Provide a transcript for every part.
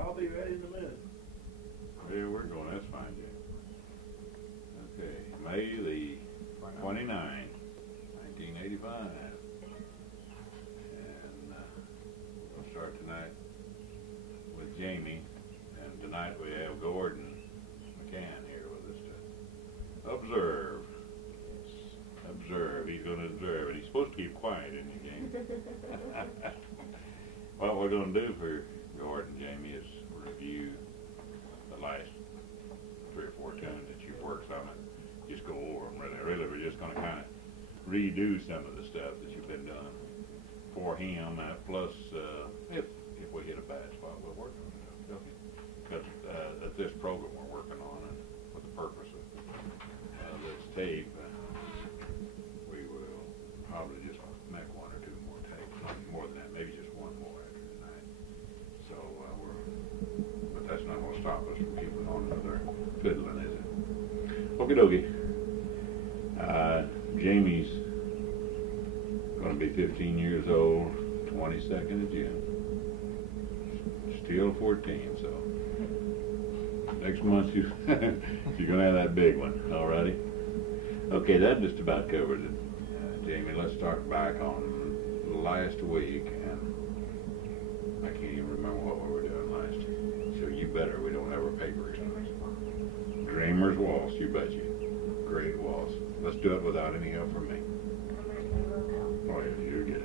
I'll be ready in a minute. Yeah, we're going. That's fine, Jim. Okay, May the 29th, 1985. And we'll start tonight with Jamie. And tonight we have Gordon McCann here with us to observe. Observe. He's going to observe. And he's supposed to keep quiet in the game. What we're going to do for Gordon, Jamie, is review the last 3 or 4 tunes that you've worked on it. Just go over them really. We're just going to kind of redo some of the stuff that you've been doing for him. Plus, if we hit a bad spot, we'll work on it. Okay? Because at this program we're working on, and with the purpose of this tape, we will probably just make 1 or 2 more tapes. More than that, maybe just 1 more after tonight. So but that's not going to stop us from keeping on another fiddling, is it? Okie dokie. Jamie's going to be 15 years old, 22nd of June. Still 14, so next month she's going to have that big one. Alrighty. Okay, that just about covered it. Jamie, let's start back on last week, and I can't even remember what we were doing last. So you better we don't have our papers. Dreamer's Waltz, you bet you. Great waltz. Let's do it without any help from me. Oh yeah, you're good.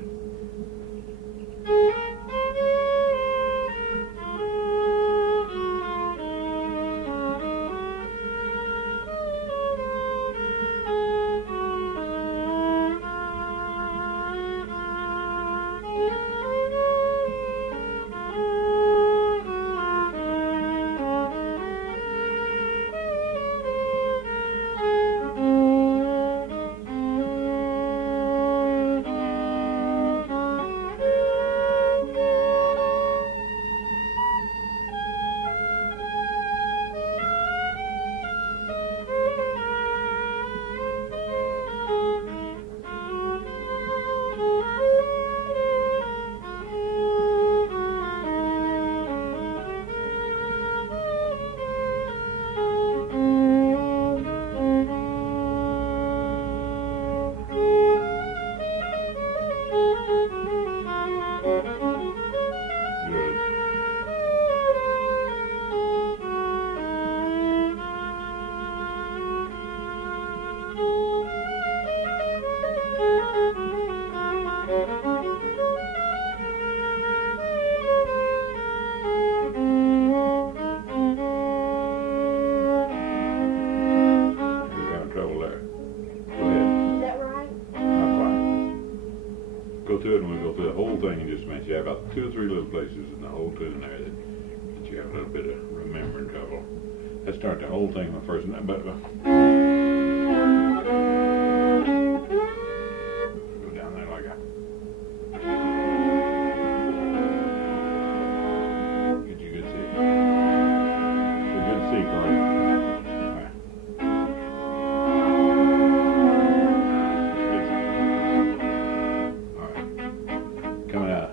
You have about 2 or 3 little places in the whole tune there that you have a little bit of remembering trouble. Let's start the whole thing on the first night. But go down there like that. Get you a good C. It's a good C chord. All right. Coming out.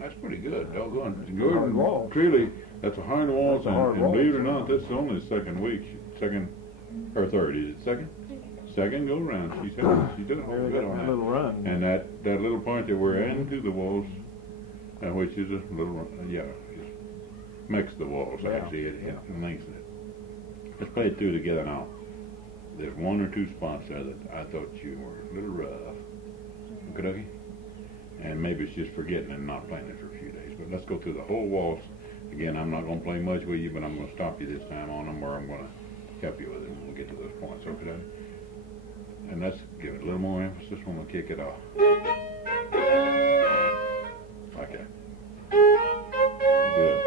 That's pretty good, doggone. Gordon, truly, that's a hard waltz, and believe it or not, this is only the second week, second or third, is it second? Second go round. She's doing really good on that little run. And that little point that we're into the waltz, which is a little, just makes the waltz, actually, it lengthens it. Let's play it through together now. There's 1 or 2 spots there that I thought you were a little rough. Okay? And maybe it's just forgetting and not playing it for a few days. But let's go through the whole waltz Again, I'm not going to play much with you, but I'm going to stop you this time on them, or I'm going to help you with it when we get to those points. Okay? And let's give it a little more emphasis when we kick it off. Like that. Good.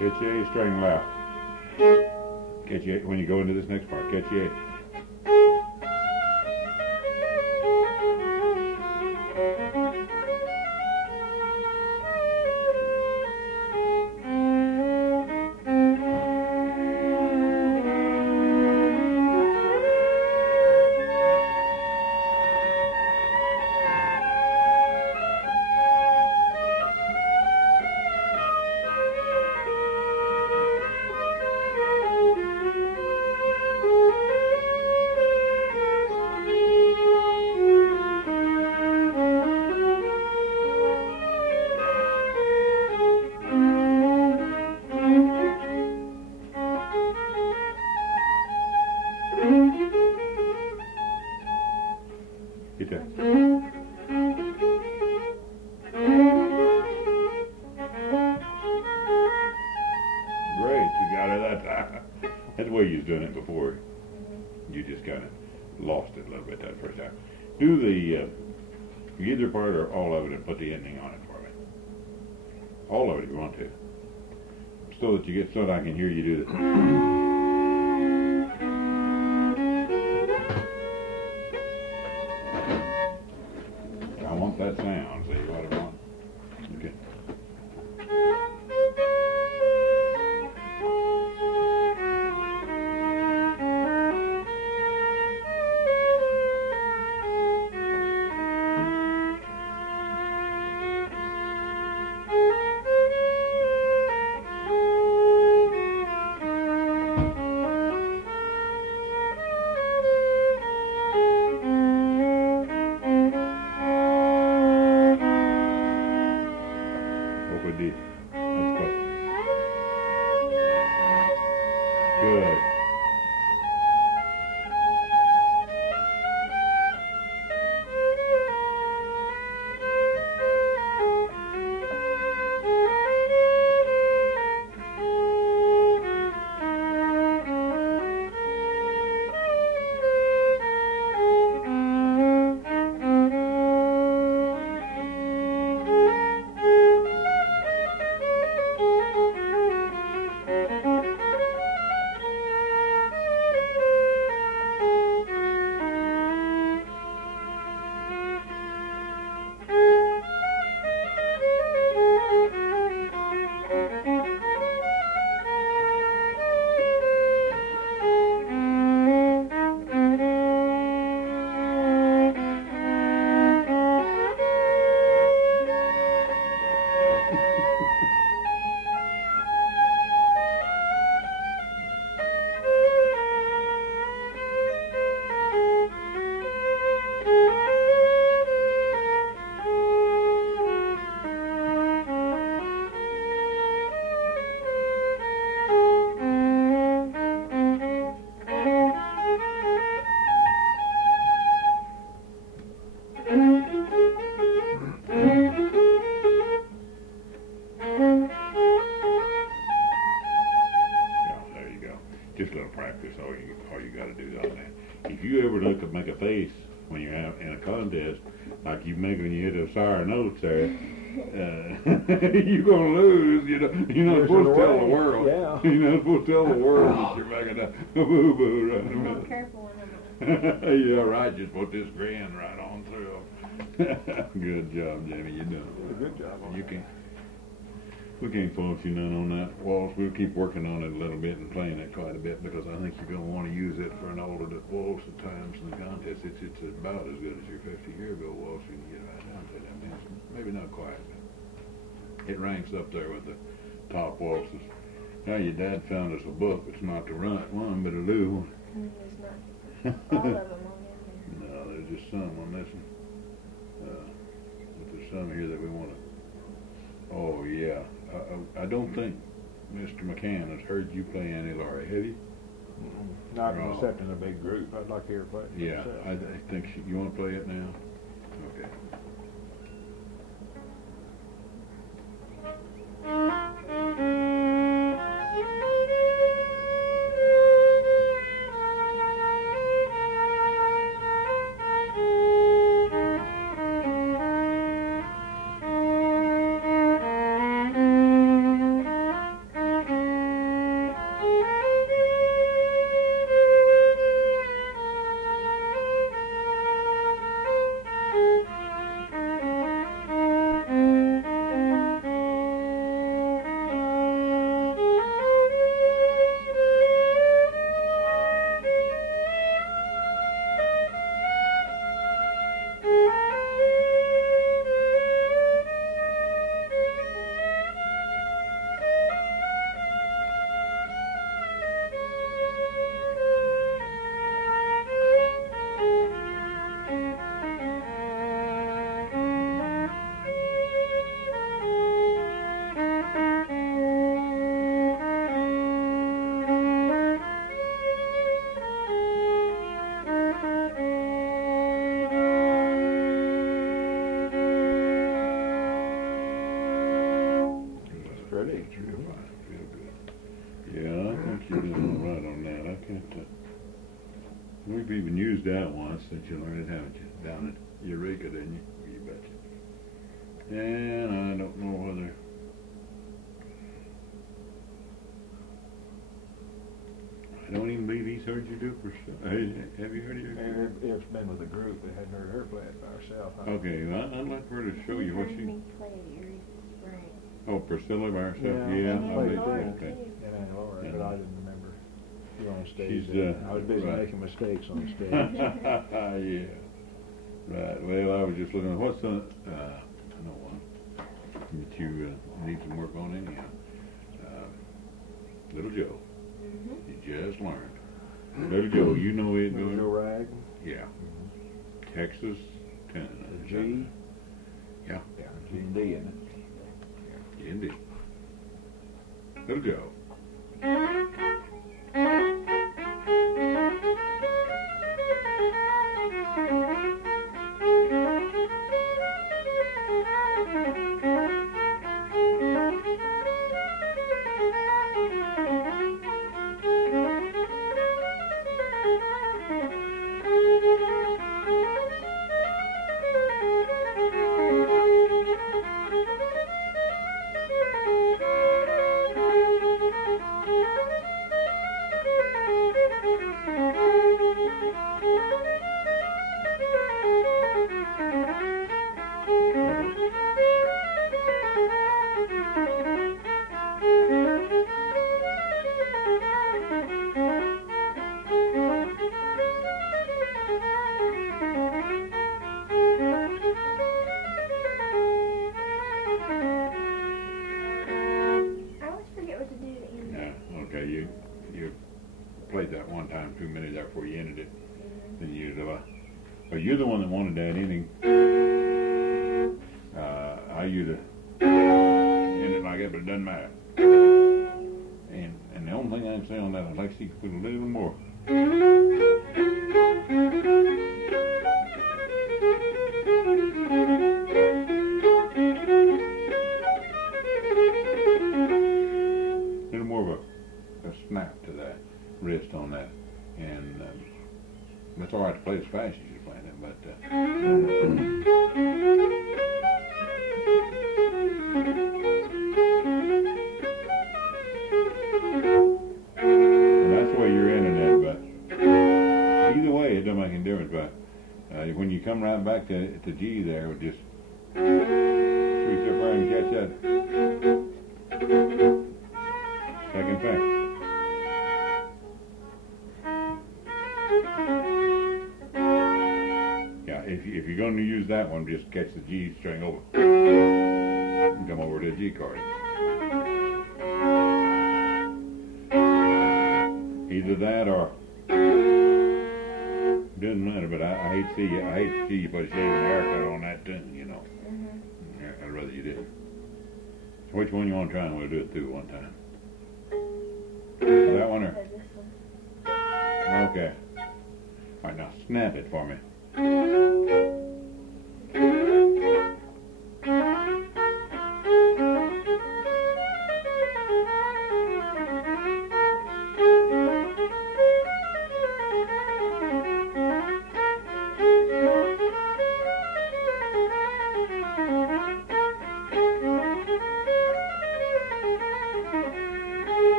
Catch your A string left. Catch your A when you go into this next part. Catch your A. Get that. Great, you got it that time. That's the way you was doing it before. You just kind of lost it a little bit that first time. Do the either part or all of it and put the ending on it for me. All of it if you want to. So that you get so that I can hear you do this. That sound, see what I want? Okay. you got to do on that. If you ever look at make a face when you're out in a contest, like you make when you hit those sour notes there, you're gonna lose. You know, you're not supposed to tell the world. Yeah. You're not supposed to tell the world that you're making a boo boo right in the I'm middle. more careful when I'm Yeah, right. Just put this grin right on through 'em. Good job, Jamie. You're doing it. Good job on You that. can. We can't fault you none on that, Walsh. We'll keep working on it a little bit and playing it quite a bit because I think you're going to want to use it for an alternate waltz at times in the contest. It's about as good as your 50-year ago waltz. You can get right down to it. I mean, maybe not quite, but it ranks up there with the top waltzes. Now, your dad found us a book. It's not the right one, but a new one. There's not all of them on in there. No, there's just some on this one. But there's some here that we want to. Oh, yeah. I don't think Mr. McCann has heard you play any Laurie, have you? Not except in a big group. I'd like to hear it play. Yeah, I think you want to play it now? Okay. We've even used that once since you learned it, haven't you? Down at Eureka, didn't you? You betcha. And I don't know whether... I don't even believe he's heard you do for sure. Have you heard of your It's been with a group. We hadn't heard her play it by herself. Okay, well, I'd like her to show you what she... me play at Eureka Spring. Oh, Priscilla by herself? Yeah, Yeah, and I Laurie, bet too. okay. And Aunt Laurie, Yeah. but I didn't remember you on stage. She's, then. I was busy right. making mistakes on stage. Yeah. Right. Well, I was just looking at what's the, I know one that you need some work on anyhow. Little Joe. Mm-hmm. You just learned. Little Joe, you know it, Little don't Joe you? Rag. Yeah. Texas tenor. The G. Yeah. Yeah, G and D in it. Yeah, indeed. Little Joe. You played that one time too many there before you ended it. Then you well, you're the one that wanted that ending. I used to end it like that, but it doesn't matter. And the only thing I can say on that, I'd like to see you put a little more. A little more of a snap to that wrist on that, and That's all right to play as fast as you're playing it, but and that's the way you're ending it. But either way, it don't make any difference. But when you come right back to G there, just reach up there and catch that second finger. If you're going to use that one, just catch the G string over and come over to the G chord. Either that or doesn't matter. But I hate to see you put a shave and haircut on that tune. You know. Mm-hmm. I'd rather you didn't. So which one you want to try, and we'll do it through one time. That one or okay. All right, now snap it for me.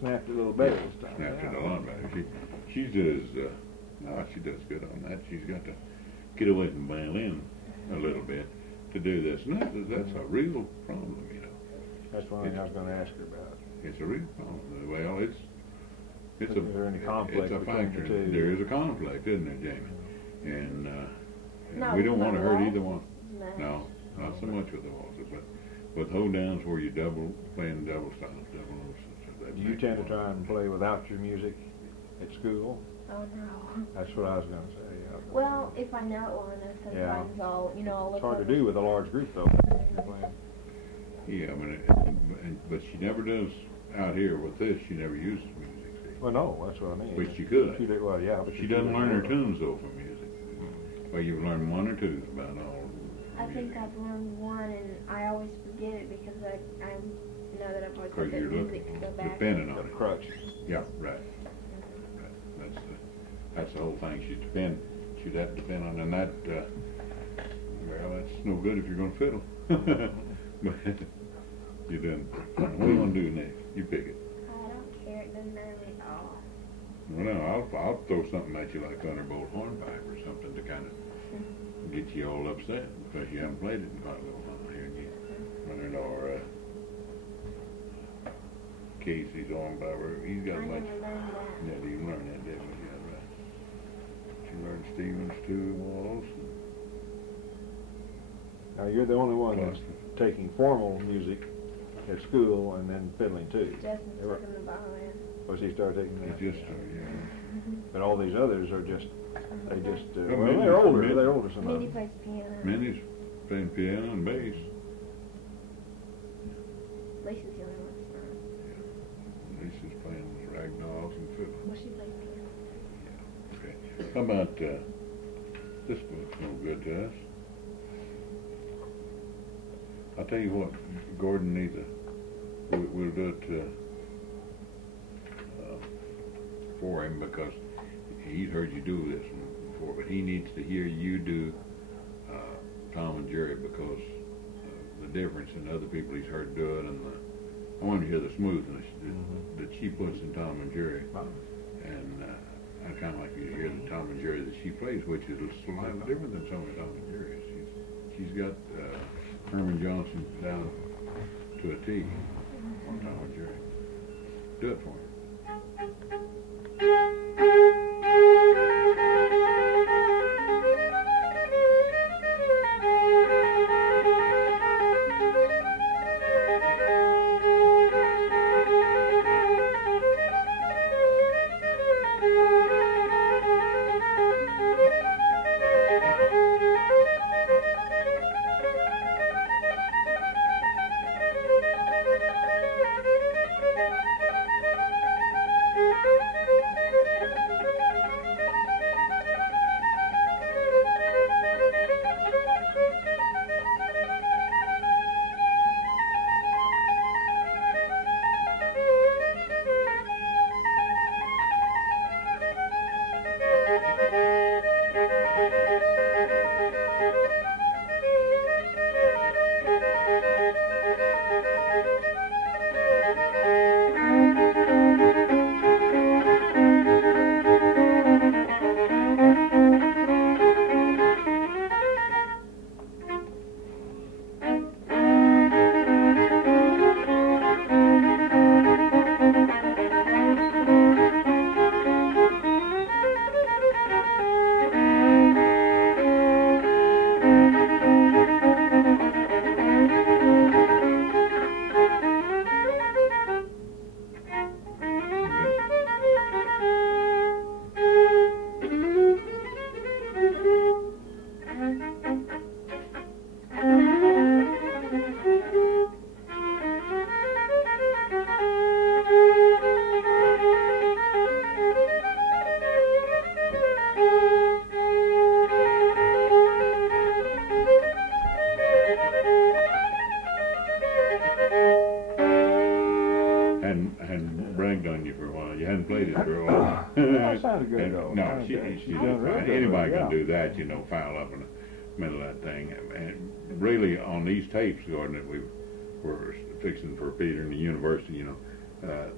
Snapped it a little better this time. Snapped it a lot better. She does good on that. She's got to get away from violin a little bit to do this. And that's a real problem, you know. That's one thing I was going to ask her about. It's a real problem. Well, it's is there any conflict it's a between factor. the two? There is a conflict, isn't there, Jamie? And No, we don't want to hurt waltz? either one. No, not so much with the waltzes, but with hold downs where you playing double styles, double notes. Do you tend to try and play without your music at school? Oh no. That's what I was going to say. Yeah. Well, if I know one, then sometimes I'll look. It's hard to do with a large group, though. Yeah, but she never does out here with this. She never uses music. See? Well, no, that's what I mean. Which she could. Well, yeah, but she doesn't learn her tunes though for music. Well, you've learned one or two about all. I think I've learned one, and I always forget it because I know that I've always got the music to go back. Depending on the crutch. Yeah, right. That's the whole thing. She'd have to depend on, and that. Well, that's no good if you're going to fiddle. But you done. What do you want to do next? You pick it. I don't care. It doesn't matter at all. Well, no, I'll throw something at you like Thunderbolt Hornpipe or something to kind of get you all upset because you haven't played it in quite a little while here. And you learned or Casey's Hornpipe. He's got much. Yeah, you learned that, didn't you? Yeah, right. She learned Stevens too, Walsh. Now you're the only one that's taking formal music at school and then fiddling too. Justin's taking the violin. Was he started taking that? He just yeah. But all these others are just, they just, Well, well, they're older. They're older than Minnie us. plays piano. Minnie's playing piano and bass. Lisa's the only one that's not. Lisa's playing ragdolls and fiddle. Well, she plays piano. Okay. How about this book's no good to us. I'll tell you what, Gordon needs we'll do it for him because he's heard you do this one before, but he needs to hear you do Tom and Jerry because the difference in other people he's heard do it, and I want to hear the smoothness that she puts in Tom and Jerry. And I kind of like you to hear the Tom and Jerry that she plays, which is slightly different than some of Tom and Jerry. She's got Herman Johnson down to a T on Tom and Jerry. Do it for me. hadn't bragged on you for a while. You hadn't played it for a while. That sounded good, And, though. no, she's done real fine. good, Anybody yeah. can do that, you know, foul up in the middle of that thing. And really, on these tapes, Gordon, that we were fixing for Peter in the university, you know,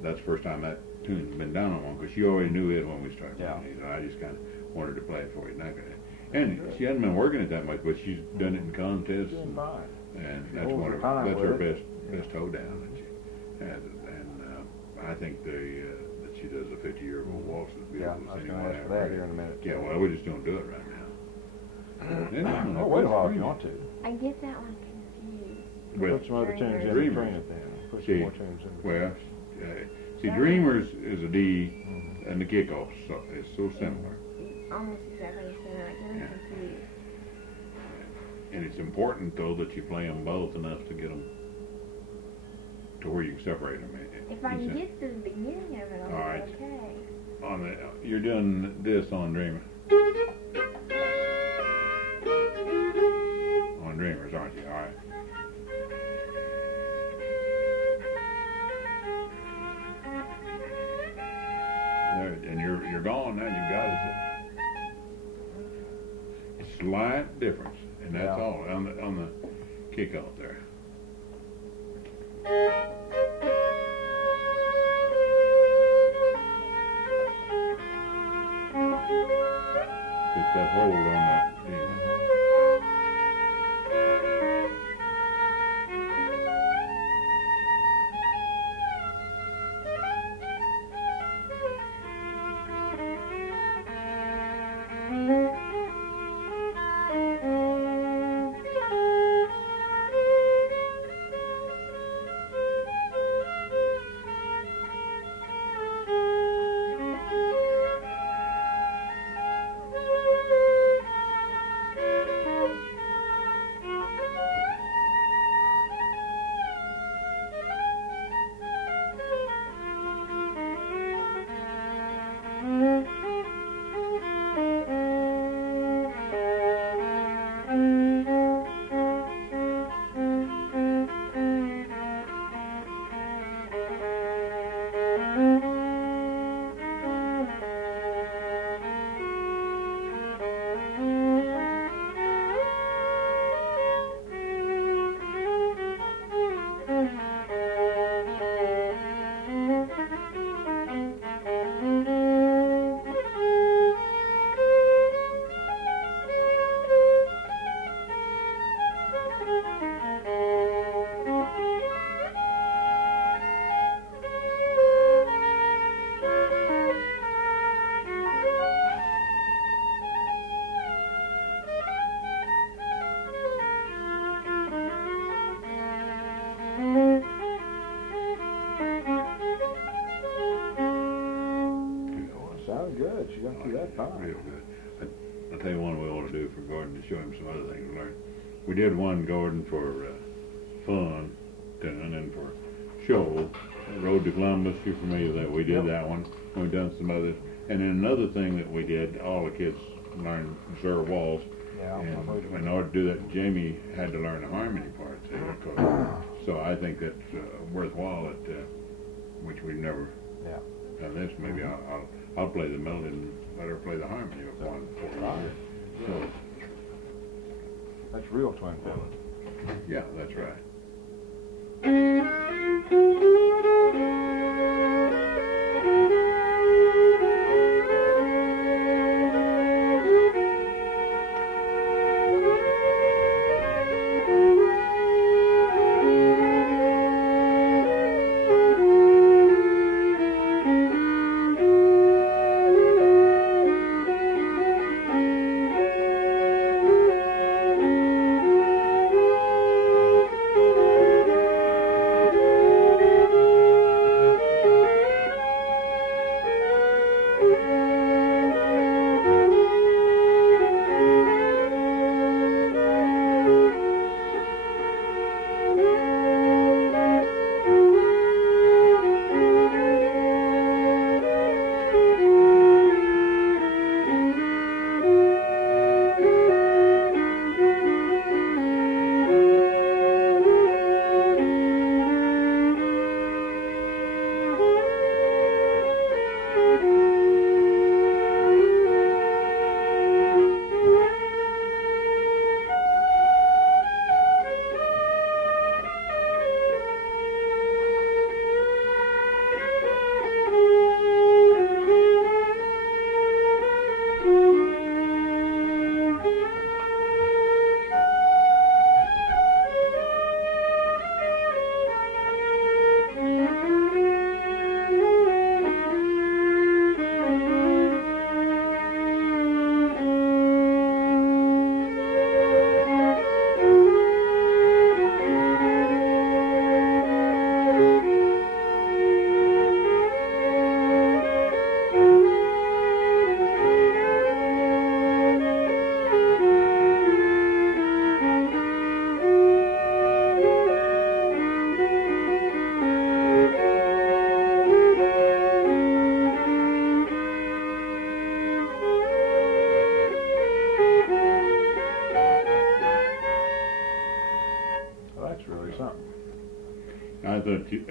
that's the first time that tune's been done on one, because she already knew it when we started Yeah. playing it. I just kind of wanted to play it for you. And she hadn't been working it that much, but she's done it in contests. Doing fine. And She that's holds one her of time that's with her it. best toe down that she has. And I think that she does a 50-year old waltz as Yeah, beautiful I was as going anyone to ask for ever. that here in a minute. Yeah, well, we're just gonna do it right now. Oh, wait a while if you want to. I get that one confused. Well, Put some other tunes in Dreamers. between it then. Put some See, more tunes in between. well, see, Dreamers is a D, and the kickoff, so it's so similar. Almost exactly the same. I get Yeah. confused. And it's important though that you play them both enough to get them to where you can separate them. If I can get to the beginning of it, I'll All right. be okay. On the, you're doing this on Dreamers. On Dreamers, aren't you? All right. There, and you're gone now. You've got it. It's slight difference, and that's Yeah. all on the kickoff there. It's that hold on that. Sounded good. She got through that Real fine. good. I'll tell you one we ought to do for Gordon to show him some other things to learn. We did one, Gordon, for fun, and then for show. Road to Columbus, you're familiar with that. We did Yep. that one. We've done some others. And then another thing that we did, all the kids learned Sir Waltz. Yeah, I'm And afraid of in it. order to do that, Jamie had to learn the harmony part too. Because, so I think that's worthwhile. That which we've never Yeah. done this. Maybe I'll play the melody and let her play the harmony of one for Right. you. So That's real twin fiddle. yeah, that's right. I thought It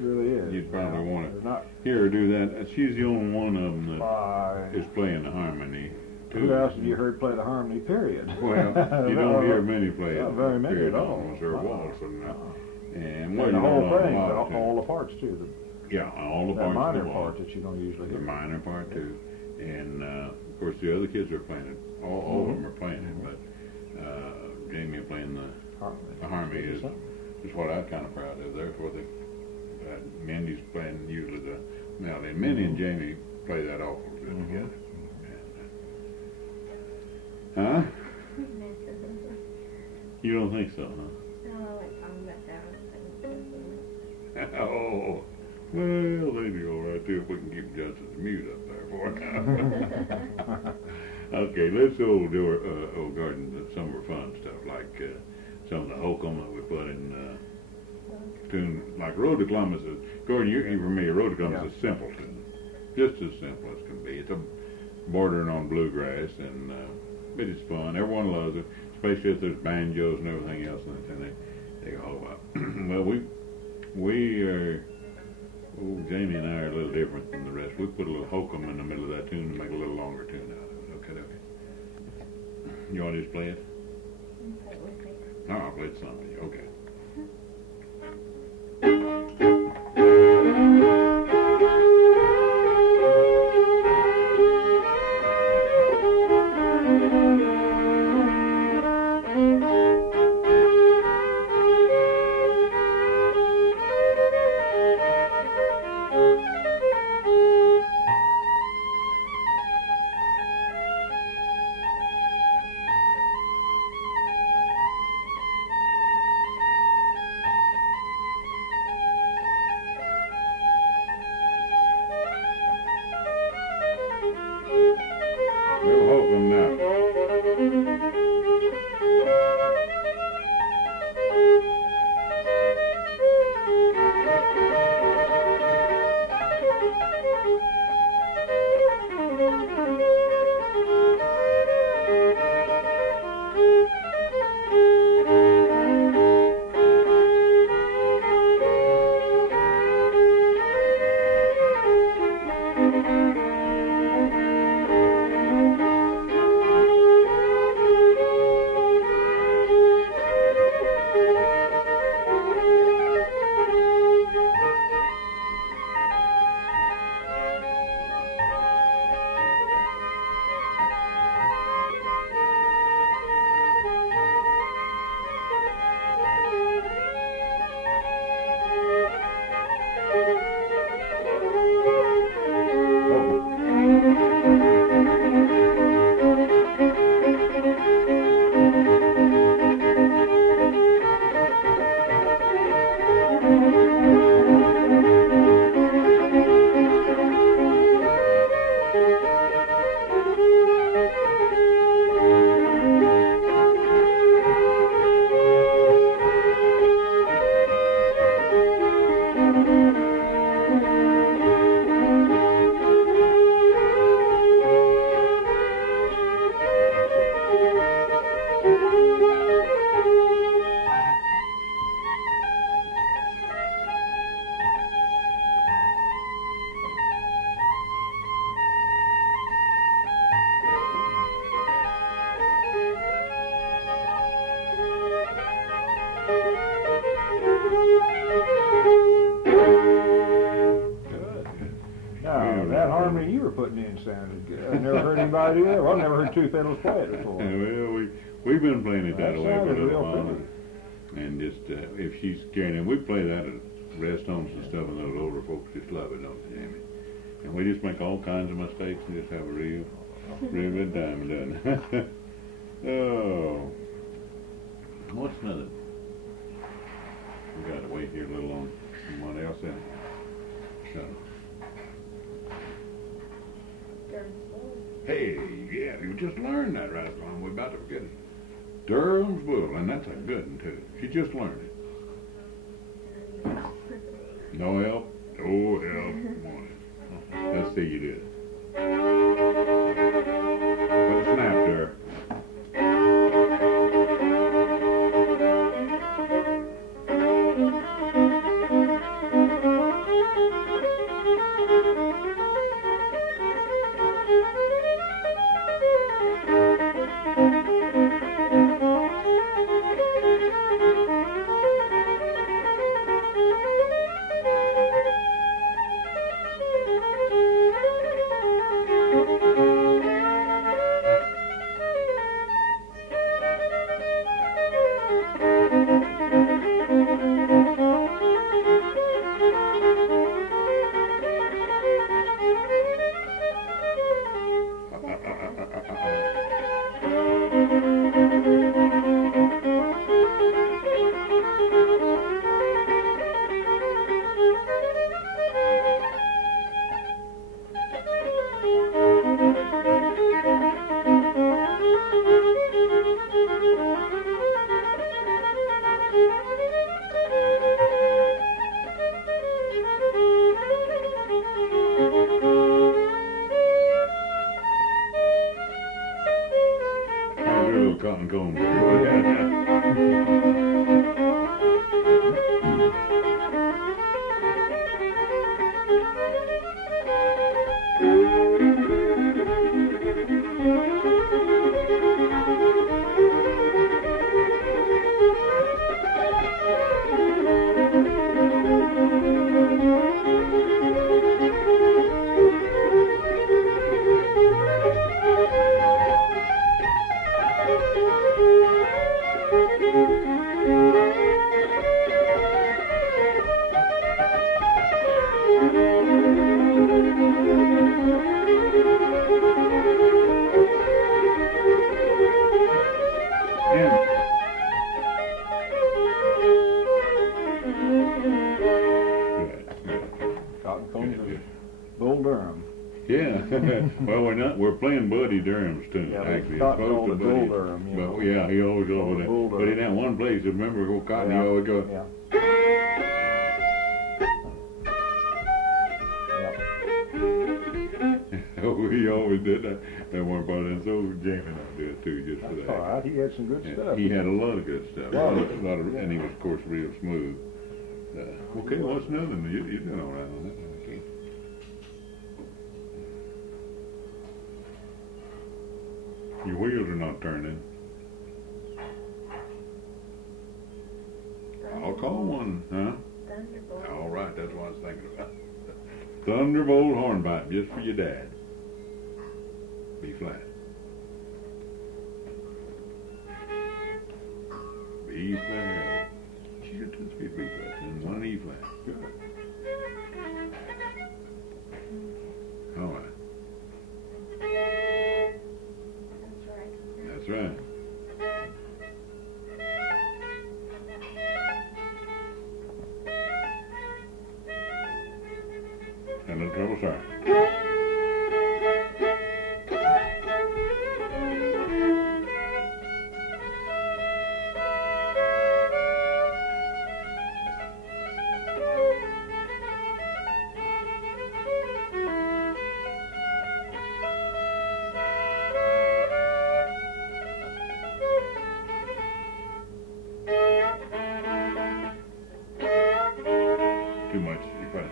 really is. you'd probably want They're to not. hear her do that. She's the only one of them that Why, is playing the harmony. who else have you heard play the harmony? Period. Well, you don't hear many play it. Not very many period at all. almost, or waltz and And well, the you whole don't know thing, a lot, all the parts too. yeah, all the That parts. minor of the part waltz, that you don't usually the hear. minor part too, and of course the other kids are playing it. All of them are playing it, but Jamie playing the harmony is what I'm kind of proud of. Therefore, Mindy's playing usually the melody. And Mindy and Jamie play that awful good together. Huh? You don't think so, huh? No, I like talking about that. Oh, well, they do all right too if we can keep Justin's mute up there for now. Okay, let's do old garden, some of our fun stuff, like some of the hokum that we put in tune, like Road to Columbus. Gordon, you're familiar. Road to Columbus is a simple tune, just as simple as can be. It's a bordering on bluegrass, and but it's fun. Everyone loves it, especially if there's banjos and everything else in it, and they go all up. Well, we are. Oh, Jamie and I are a little different than the rest. We put a little hokum in the middle of that tune to make a little longer tune out of it. Okay. You want to just play it? No, I'll play it something. Okay. Little hokum now. That harmony you were putting in sounded good. I've never heard anybody do that. Well, I've never heard two fiddles play it before. Well, we've been playing it that way for a sounded little real while. pretty. And just, if she's carrying it, we play that at rest homes and stuff, and those older folks just love it, don't they, Jamie? And we just make all kinds of mistakes and just have a real good time doing it. Oh. What's another? We gotta wait here a little on someone else in. Hey, yeah, you just learned that right on. We're about to forget it. Durham's Bull, and that's a good one, too. She just learned it. No help? Oh, help. Come on. Let's see you do it. Put a snap to her. Welcome to Bull Durham. Yeah. Well, we're playing Buddy Durham's tune, Yeah, actually. Cotton It's called supposed the to Bull be. Durham, you know. But yeah, he always Bull over there. Durham. But in that one place, remember old Cotton, he always go, Yeah. he always did that. That one part, and so Jamie and I did too, just for That's that. all right. He had some good Yeah, stuff. he had a lot of good stuff. Yeah. And he was, of course, real smooth. Okay, what's another one? You're doing all right on that one, okay. Your wheels are not turning. I'll call one, huh? Thunderbolt. All right, that's what I was thinking about. Thunderbolt hornpipe, just for your dad. B flat. B flat. She got two speed B flats and one E flat. Good. All right. That's right. That's right. And no trouble, sir. Too much. You're fine.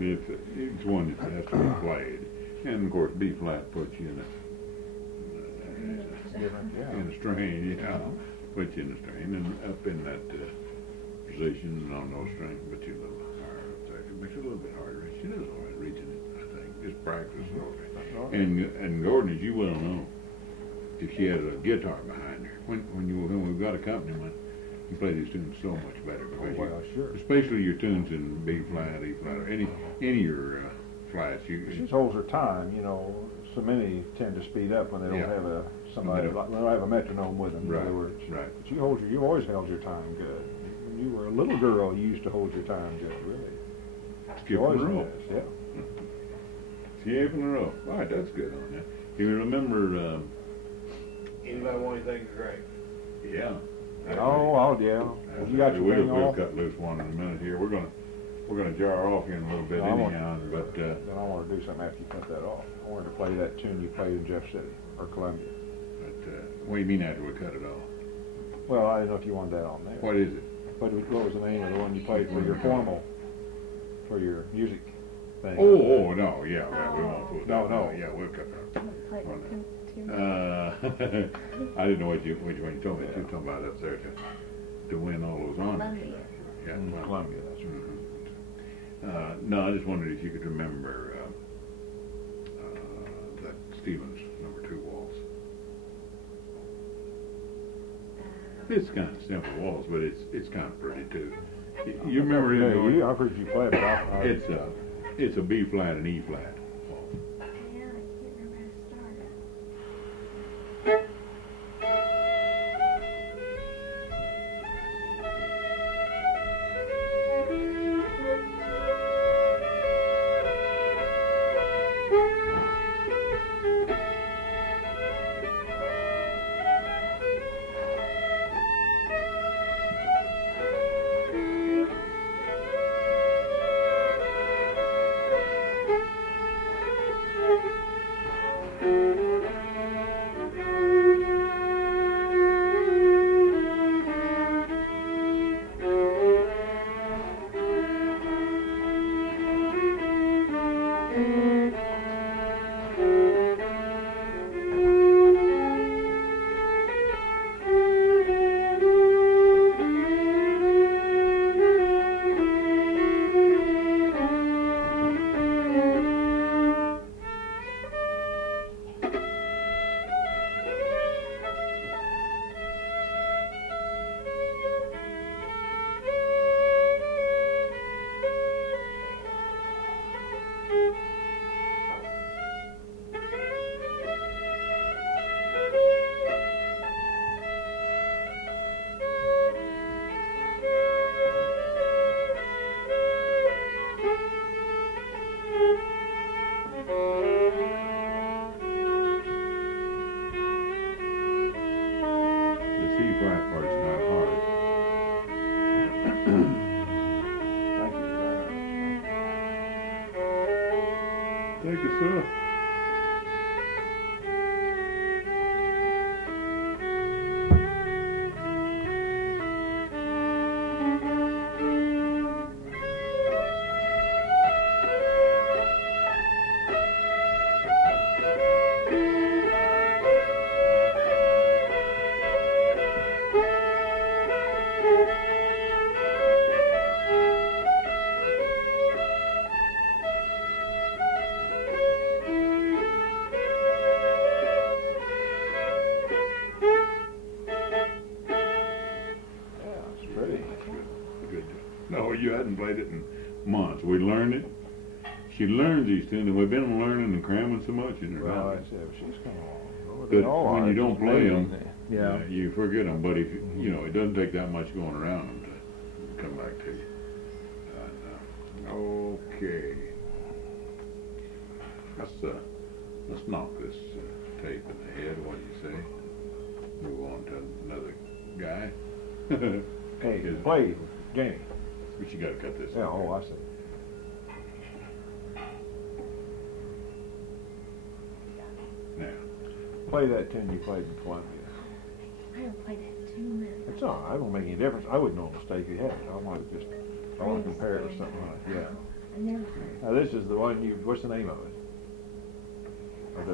It's one that has to be played. And of course, B flat puts you in a strain, yeah. Puts you in a strain, and up in that position and on those strings, but you a little higher up there. It makes it a little bit harder. She does all right reaching it, I think. Just practice. And Gordon, as you well know, if she has a guitar behind her, when we've got accompaniment, you play these tunes so much better. Because Sure. especially your tunes in B flat, E flat, or any of your flats. She just holds her time, you know. So many tend to speed up when they don't have somebody, they don't have a metronome with them, in other words. Right. But you always held your time good. When you were a little girl, you used to hold your time good, really. Skip always in a row. has, yeah. Skip in a row. All right, that's good on that. You remember? Anybody want anything to drink? Yeah. Oh, yeah. You got your thing We'll off? cut loose one in a minute here. We're gonna jar off here in a little bit anyhow, but Then I want to do something after you cut that off. I wanted to play that tune you played in Jeff City or Columbia. what do you mean after we cut it off? Well, I didn't know if you wanted that on there. What is it? What was the name of the one you played for your formal, for your music thing? Oh, no, yeah, well, we won't put that. No. Yeah, we'll cut that. Play Well, too much. I didn't know what you told me. You were talking about up there to win all those honors. Columbia. Yeah, Columbia, that's right. No, I just wondered if you could remember that Stevens #2 waltz. It's kind of simple waltz, but it's kind of pretty too. You remember it? Yeah, I've heard you play it, but It's a B flat and E flat. Yeah, I can't remember how to start it. Thank you. Thank you, sir. No, you hadn't played it in months. We learned it. She learns these tunes, and we've been learning and cramming so much in her Well, knowledge. I said, she's come along. But when you don't play them, yeah, you forget them. But if you know, it doesn't take that much going around them to come back to you. Okay, let's knock this tape in the head. What do you say? Move on to another guy. hey, play, Jamie. But you got to cut this. Yeah. Oh, I see. Now, Play that tune you played in Columbia. I haven't played that 2 minutes. It's all right. It won't make any difference. I wouldn't know a mistake you had. I want to compare it to something like that. I never heard. Now this is the one you. What's the name of it?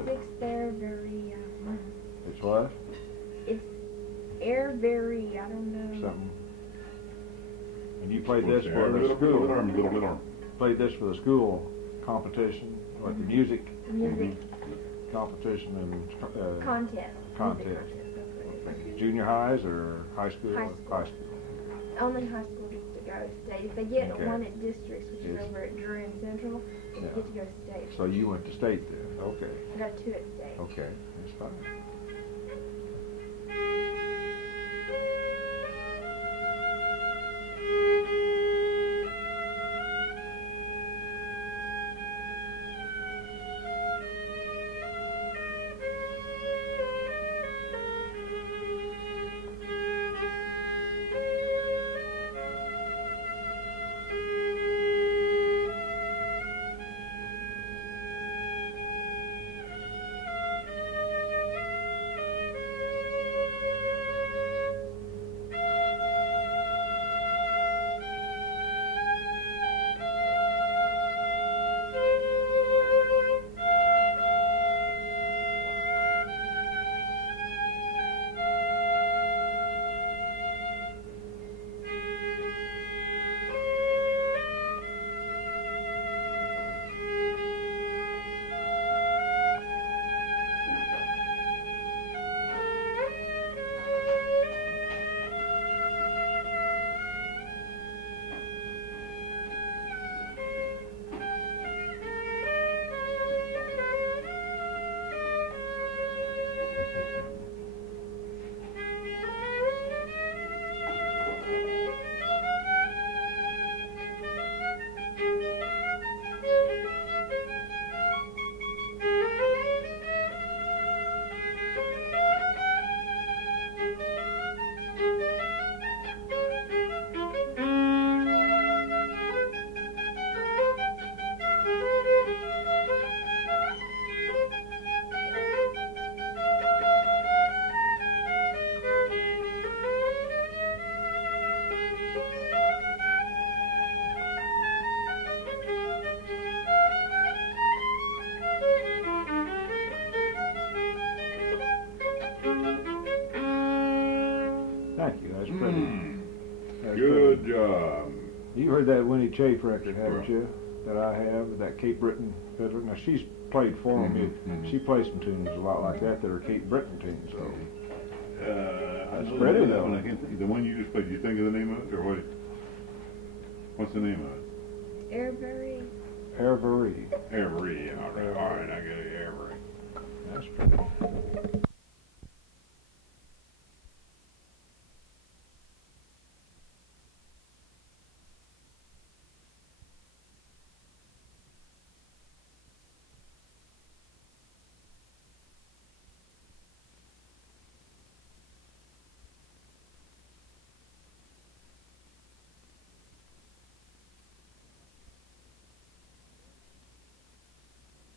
Six there, very. It's what? It's air very. I don't know. Something. And you played this for the school. Played this for the school competition, like the music competition and Contest. contest. Music contest. That's what it is. Junior highs or high school? High school. High school. Only high school gets to go state. If they get Okay. one at districts, which is Yes. over at Drury and Central, they Yeah. get to go state. So you went to state then? Okay. I got 2 at state. Okay. That's fine. Thank you. That's pretty. That's good pretty. job. You heard that Winnie Chafe record, haven't you? That I have, that Cape Breton fiddler. Now she's played for me. She plays some tunes a lot like that are Cape Breton tunes. So That's pretty, though. I can't think, the one you just played, you think of the name of it, or what? What's the name of it? Airbury. Airbury. Avery. All right, I get it, Avery. That's pretty.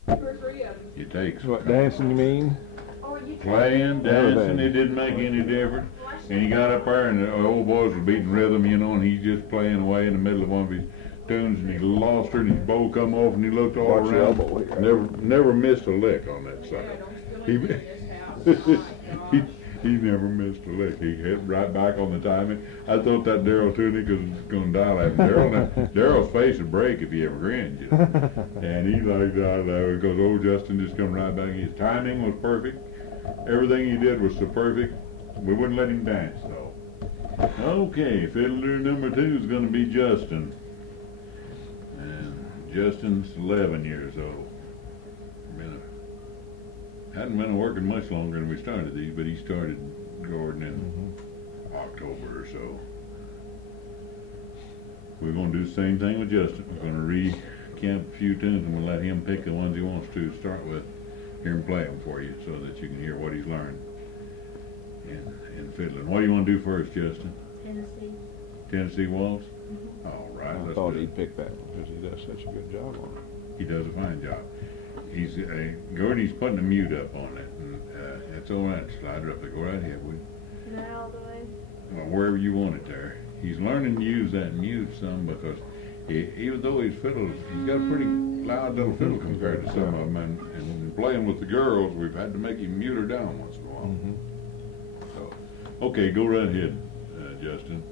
It takes What, dancing you mean? playing, dancing, Everything. it didn't make any difference. And he got up there and the old boys were beating rhythm, you know, and he's just playing away in the middle of one of his tunes, and he lost her and his bow come off and he looked all Watch your around. elbow here. Never missed a lick on that side. He never missed a lick. He hit right back on the timing. I thought that Darrell Tunick was going to die laughing. Darrell's face would break if he ever grinned, you know. And he like that because old Justin just come right back. His timing was perfect. Everything he did was so perfect. We wouldn't let him dance though. Okay, fiddler number 2 is going to be Justin. And Justin's 11 years old. Hadn't been working much longer than we started these, but he started Gordon in October or so. We're going to do the same thing with Justin. We're going to recamp a few tunes and we'll let him pick the ones he wants to start with. Hear him play them for you so that you can hear what he's learned in fiddling. What do you want to do first, Justin? Tennessee. Tennessee Waltz? All right, I let's thought do it. he'd pick that one because he does such a good job on it. He does a fine job. He's Gordy's putting a mute up on it, and it's all right. Slide her up there. Go right ahead, would you? Can I all the way? Well, wherever you want it there. He's learning to use that mute some because even though he's fiddles, he's got a pretty loud little fiddle compared to some of them, and playing with the girls, we've had to make him mute her down once in a while. So, okay, go right ahead, Justin.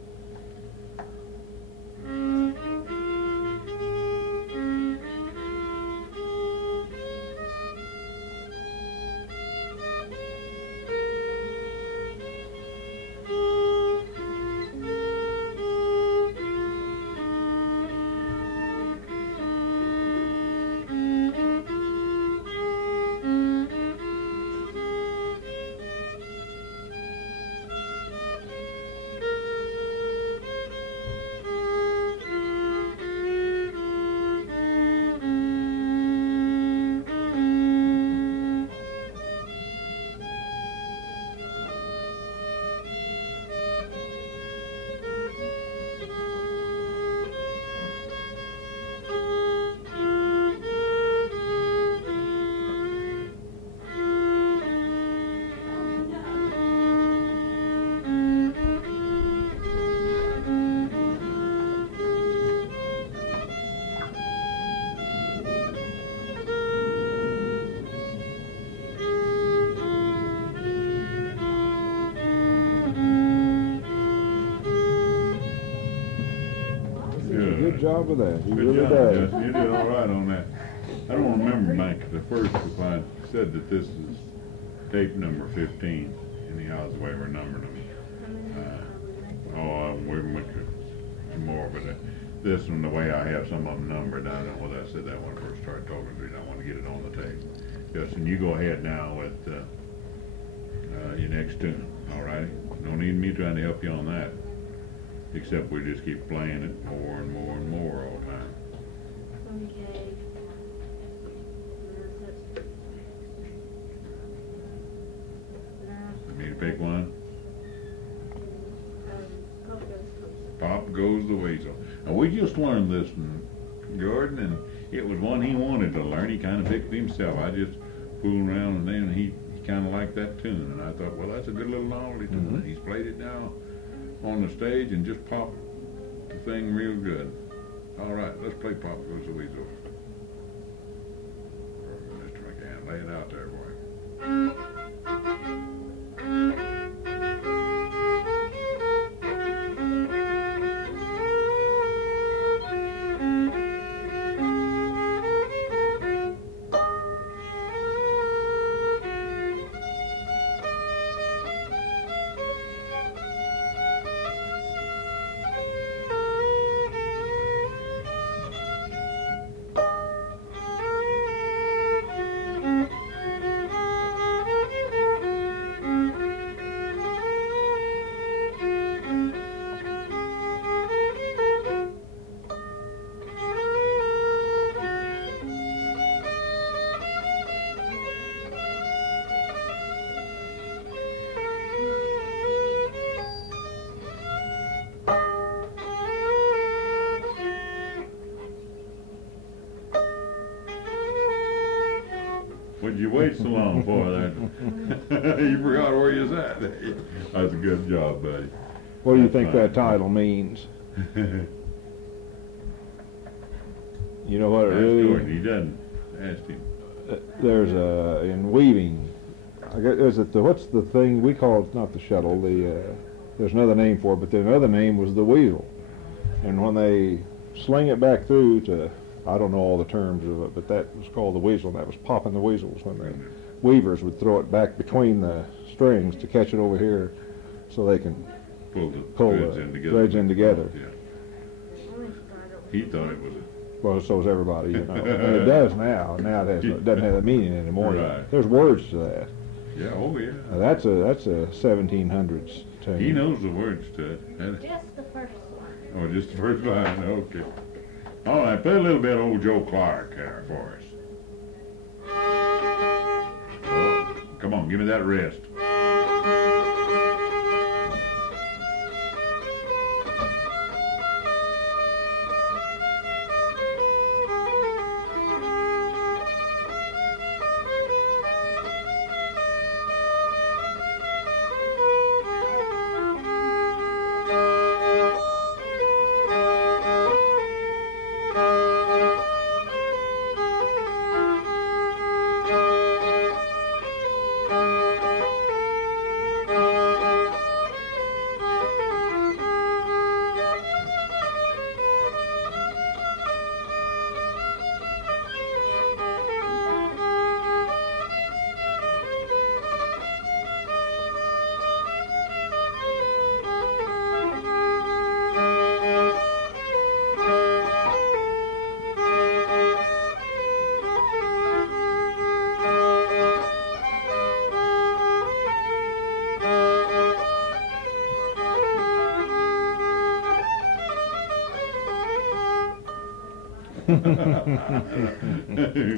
Good job with that. He Good really job, does. Justin. You did all right on that. I don't remember, Mike, the first if I said that this is tape number 15. Anyhow, the way we're numbering them. We'll make some more, but this one, the way I have some of them numbered, I don't know whether I said that when I first started talking to you. I want to get it on the tape. Justin, you go ahead now with your next tune, all right? No need me trying to help you on that, except we just keep playing it more and more and more all the time. Okay. You need to pick one? Pop Goes the Weasel. Now, we just learned this one, Gordon, and it was one he wanted to learn. He kind of picked it himself. I just fooled around, and then he kind of liked that tune, and I thought, well, that's a good little novelty tune. He's played it now on the stage and just popped the thing real good. All right, let's play Pop Goes the Weasel. Mr. McCann, lay it out there, boy. did you wait so long for that? You forgot where you was at. That's a good job, buddy. What do you think that title means? You know what it Ask really Gordon, he doesn't. Ask him. There's in weaving, I guess, is it what's the thing we call it, not the shuttle, there's another name for it, but the other name was the weasel. And when they sling it back through to, I don't know all the terms of it, but that was called the weasel, and that was popping the weasels when the weavers would throw it back between the strings to catch it over here so they can Pull the threads in together. Yeah. He thought it was Well, so is everybody, you know. And it does now. Now it doesn't have that meaning anymore. Right. There's words to that. Yeah, oh yeah. That's a 1700s tune. He knows the words to it. Just the first one. Oh, just the first line, okay. All right, play a little bit of old Joe Clark there for us. Oh, come on, give me that wrist.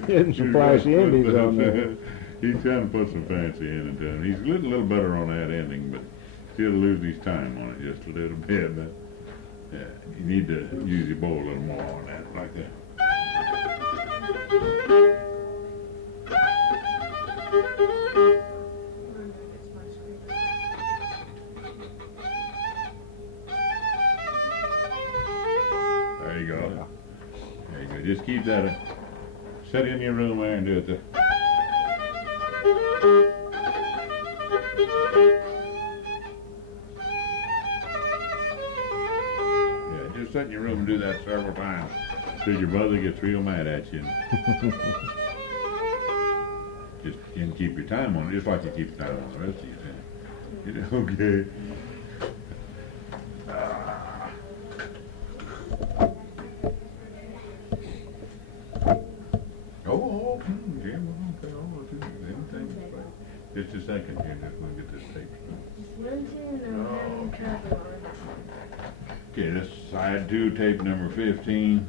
Getting some flashy endings on there. He's trying to put some fancy in into him. He's a little better on that ending, but still lose his time on it just a little bit. But yeah, you need to use your bow a little more on that, like that. There you go. There you go. Just keep that. Sit in your room there and do it. Yeah, just sit in your room and do that several times till your brother gets real mad at you. Just and keep your time on it, just like you keep time on the rest of your time. Okay. Just a second here, just we'll get this tape. Okay, this is side 2, tape number 15.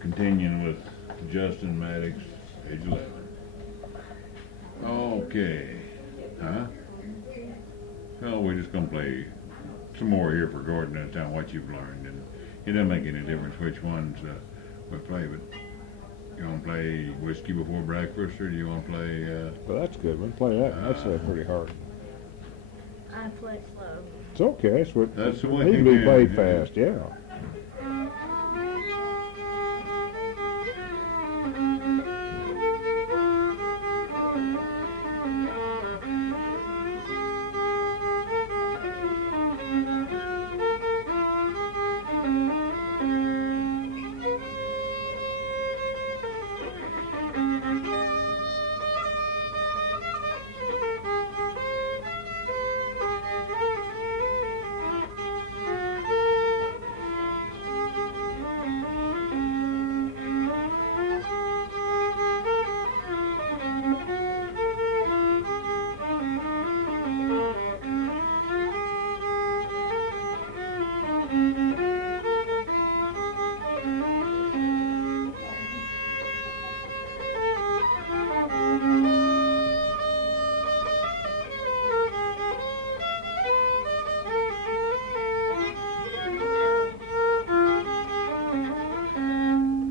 Continuing with Justin Maddux, age 11. Okay. Huh? Well, we're just going to play some more here for Gordon and tell what you've learned. And it doesn't make any difference which ones we play, but you want to play Whiskey Before Breakfast, or do you want to play... Well, that's good. We can play that. That's pretty hard. I play slow. It's okay. That's the way it can be played fast, yeah.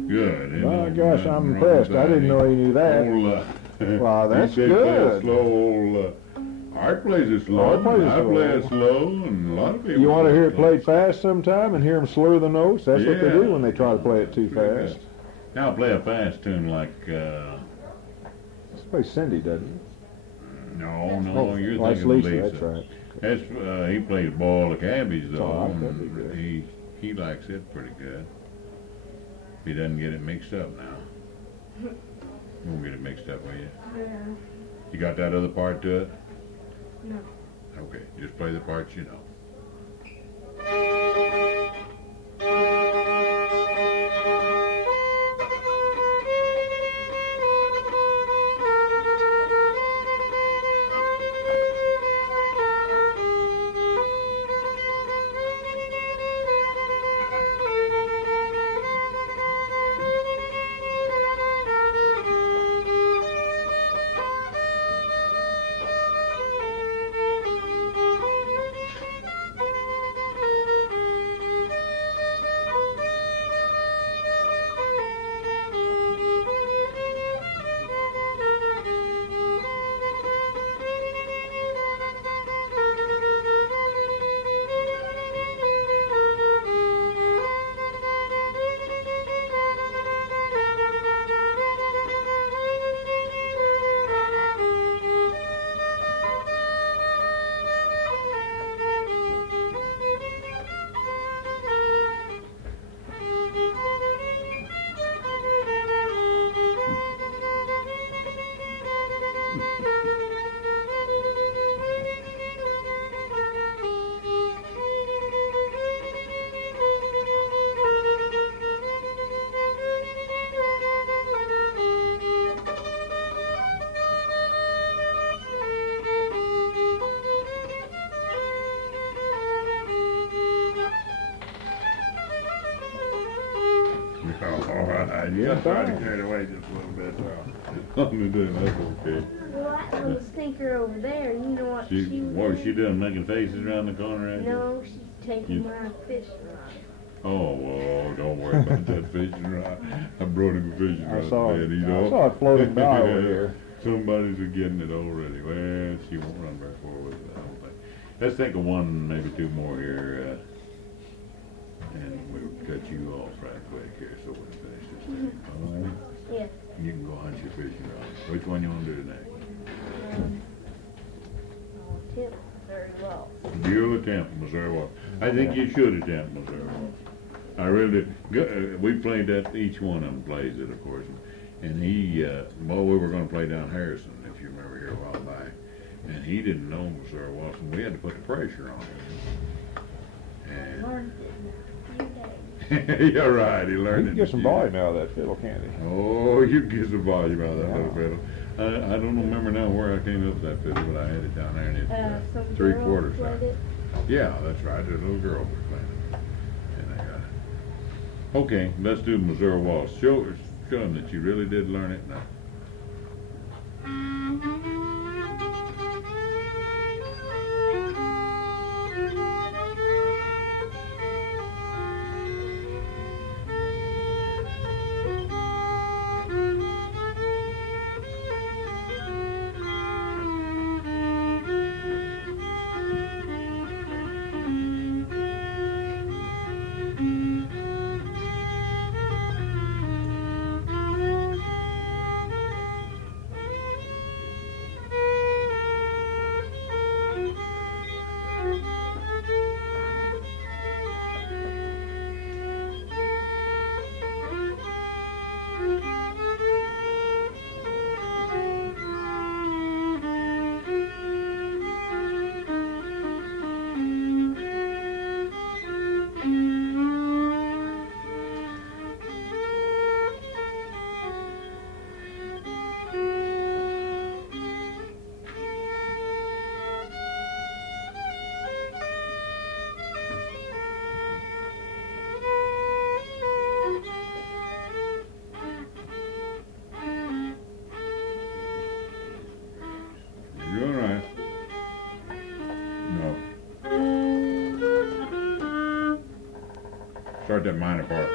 Good. My gosh, I'm impressed. I didn't know he knew that. Old Wow, that's he said play good. it slow. Old, Art plays it slow. Art plays it I play it slow. slow, and a lot of people. You want to play hear it played fast sometime and hear them slur the notes? That's what they do when they try to play it too Pretty fast. Now play a fast tune like. Let's play Cindy, doesn't No, he? you're Well, that's thinking of Lisa. Lisa. That's right. That's he plays Ball of Cabbage though. all right, that'd be and good. he likes it pretty good. He doesn't get it mixed up now. You won't get it mixed up, will you? Yeah. You got that other part to it? No. Okay, just play the parts you know. All right, Yeah, I'm trying to fine. carry it away just a little bit. I'm doing that's okay. Well, that little stinker over there, you know what she was What was she doing? doing, making faces around the corner at you? No, she's taking You- my fish rod. Oh, well, don't worry about that fishing rod. I brought him a fishing rod. I saw man, you it. know. I saw it floating by over here. Somebody's getting it already. Well, she won't run very far with it, I don't think. Let's think of one, maybe two more here, and we'll cut you off right quick here so we can finish this thing. All right? Yeah. You can go hunt your fishing rod. Which one you want to do next? Tip very well. You'll attempt Missouri Waltz. I think you should attempt Missouri Waltz. I really did. We played that, each one of them plays it, of course. And he, well, we were going to play down Harrison, if you remember here a while back. And he didn't know Missouri Waltz, and we had to put the pressure on him. Learned it in a few days. And you're right, he You learned can it. get some volume out of that fiddle, can't you? Oh, you can get some volume out of that Yeah. little fiddle. I don't remember now where I came up with that fiddle, but I had it down there and it's Some 3/4 girl size. played it. Yeah, that's right. There's a little girl was playing it. And I got it. Okay, let's do Missouri Waltz. Show them that you really did learn it now. You're all right. No. Start that minor part.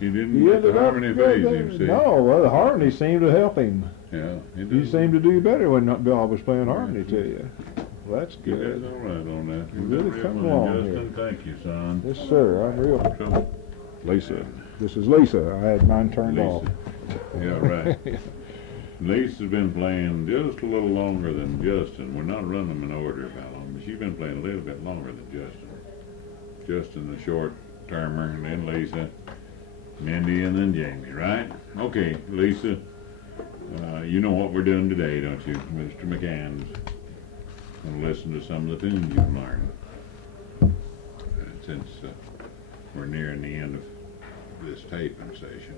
He didn't get the harmony phase him, see? No, well, the harmony seemed to help him. Yeah, You seemed to do better when Bill was playing harmony to you. Well, that's You good. guys all right on that. You really Real come fun, along Justin, thank you, son. Yes, sir. I'm real. Trouble. Lisa. This is Lisa. I had mine turned off. Yeah, right. Lisa's been playing just a little longer than Justin. We're not running them in order about long, but she's been playing a little bit longer than Justin. Justin, the short termer, and then Lisa, Mindy, and then Jamie, right? Okay, Lisa, you know what we're doing today, don't you? Mr. McCann's going to listen to some of the tunes you've learned. Since we're nearing the end of this taping session.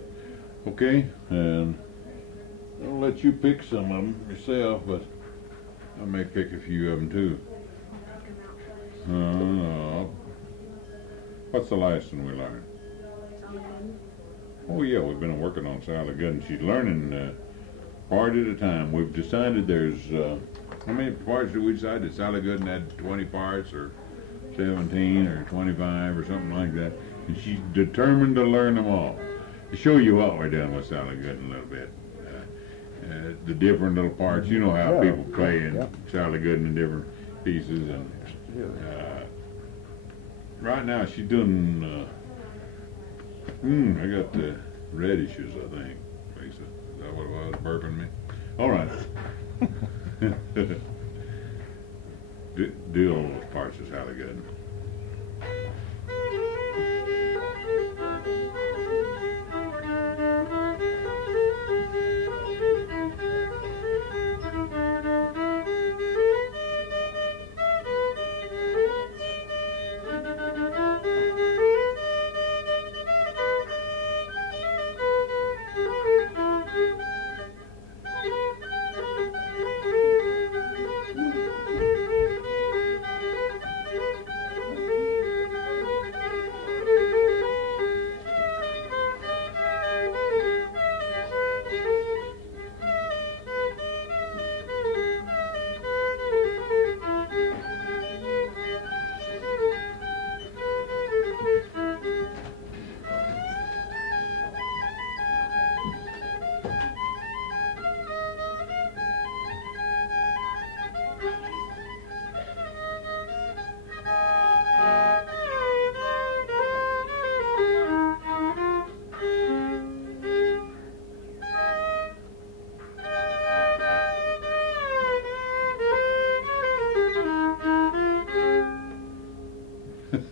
Okay, and I'll let you pick some of them yourself, but I may pick a few of them too. What's the last one we learned? Oh yeah, we've been working on Sally Good, and she's learning part at a time. We've decided there's, how many parts did we decide that Sally Gooden had 20 parts or 17 or 25 or something like that? And she's determined to learn them all. To show you what we're doing with Sally Gooden a little bit. The different little parts, you know how people play in Sally Gooden in different pieces. And right now she's doing, I got the radishes, I think, Lisa. Is that what it was, burping me? All right. Do all those parts of Sally Gooden.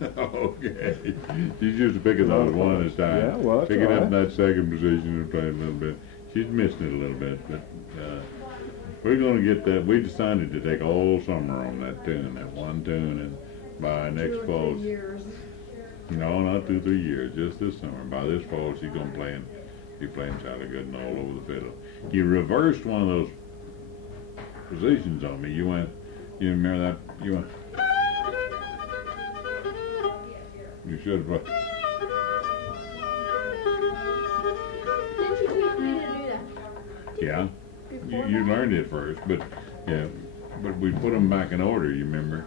Okay. She's used to picking those one at a time. Yeah, well, that's picking all up right. that second position and playing a little bit. She's missing it a little bit, but we're going to get that. We decided to take all summer on that tune, that one tune, and by next fall. 2 or 3 years. No, not 2, 3 years. Just this summer. By this fall, she's going to be playing Sally Gooden all over the fiddle. You reversed one of those positions on me. You remember that? You went. You should have. Didn't you teach me to do that? Yeah. Before You that? learned it first, but we put them back in order. You remember?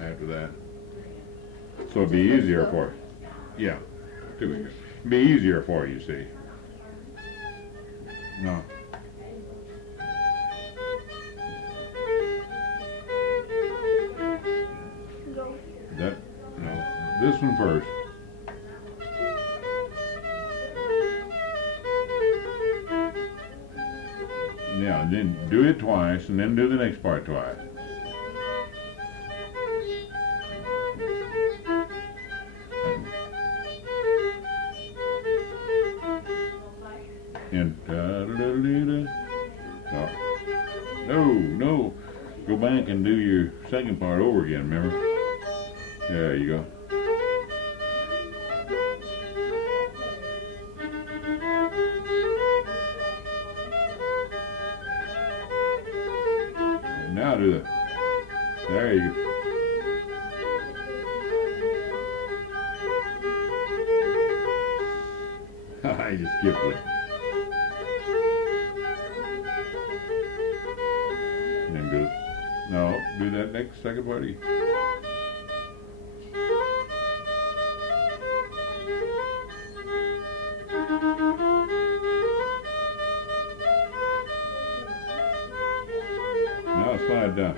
After that, so it'd be easier for. Yeah. 2 weeks. It'd be easier for you. See. No. Go. This one first. Yeah, and then do it twice, and then do the next part twice. And no, go back and do your second part over again. Remember? There you go. Now do the. There you go. I just skipped it. And then go. No, do that next second party. slide down.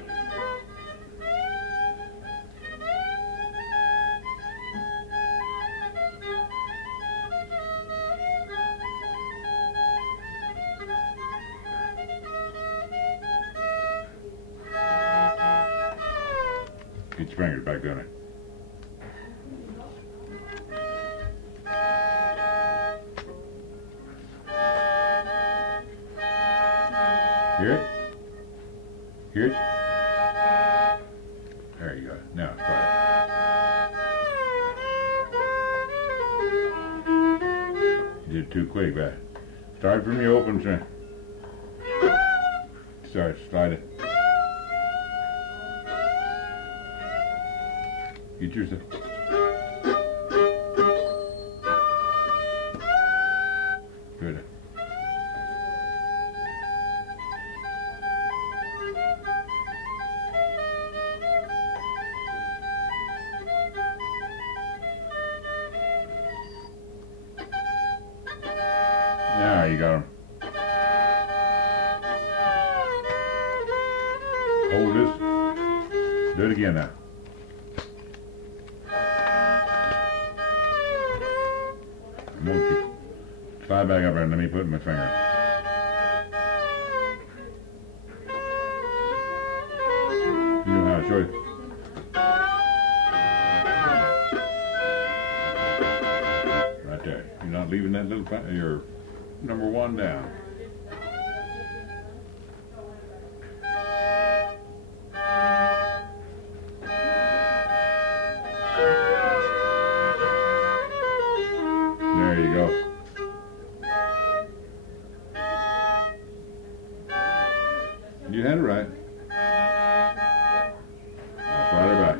Get your fingers back on it. Hear it? Hear it? There you go. Now try it. You did too quick, but start from your open string. Start, slide it. Get yourself. Good. Now you got them. Hold this. Do it again now. Slide back up there and let me put my finger. You know how to show you. Right there. You're not leaving that little your number one down. There you go. You had it right. Now slide it back.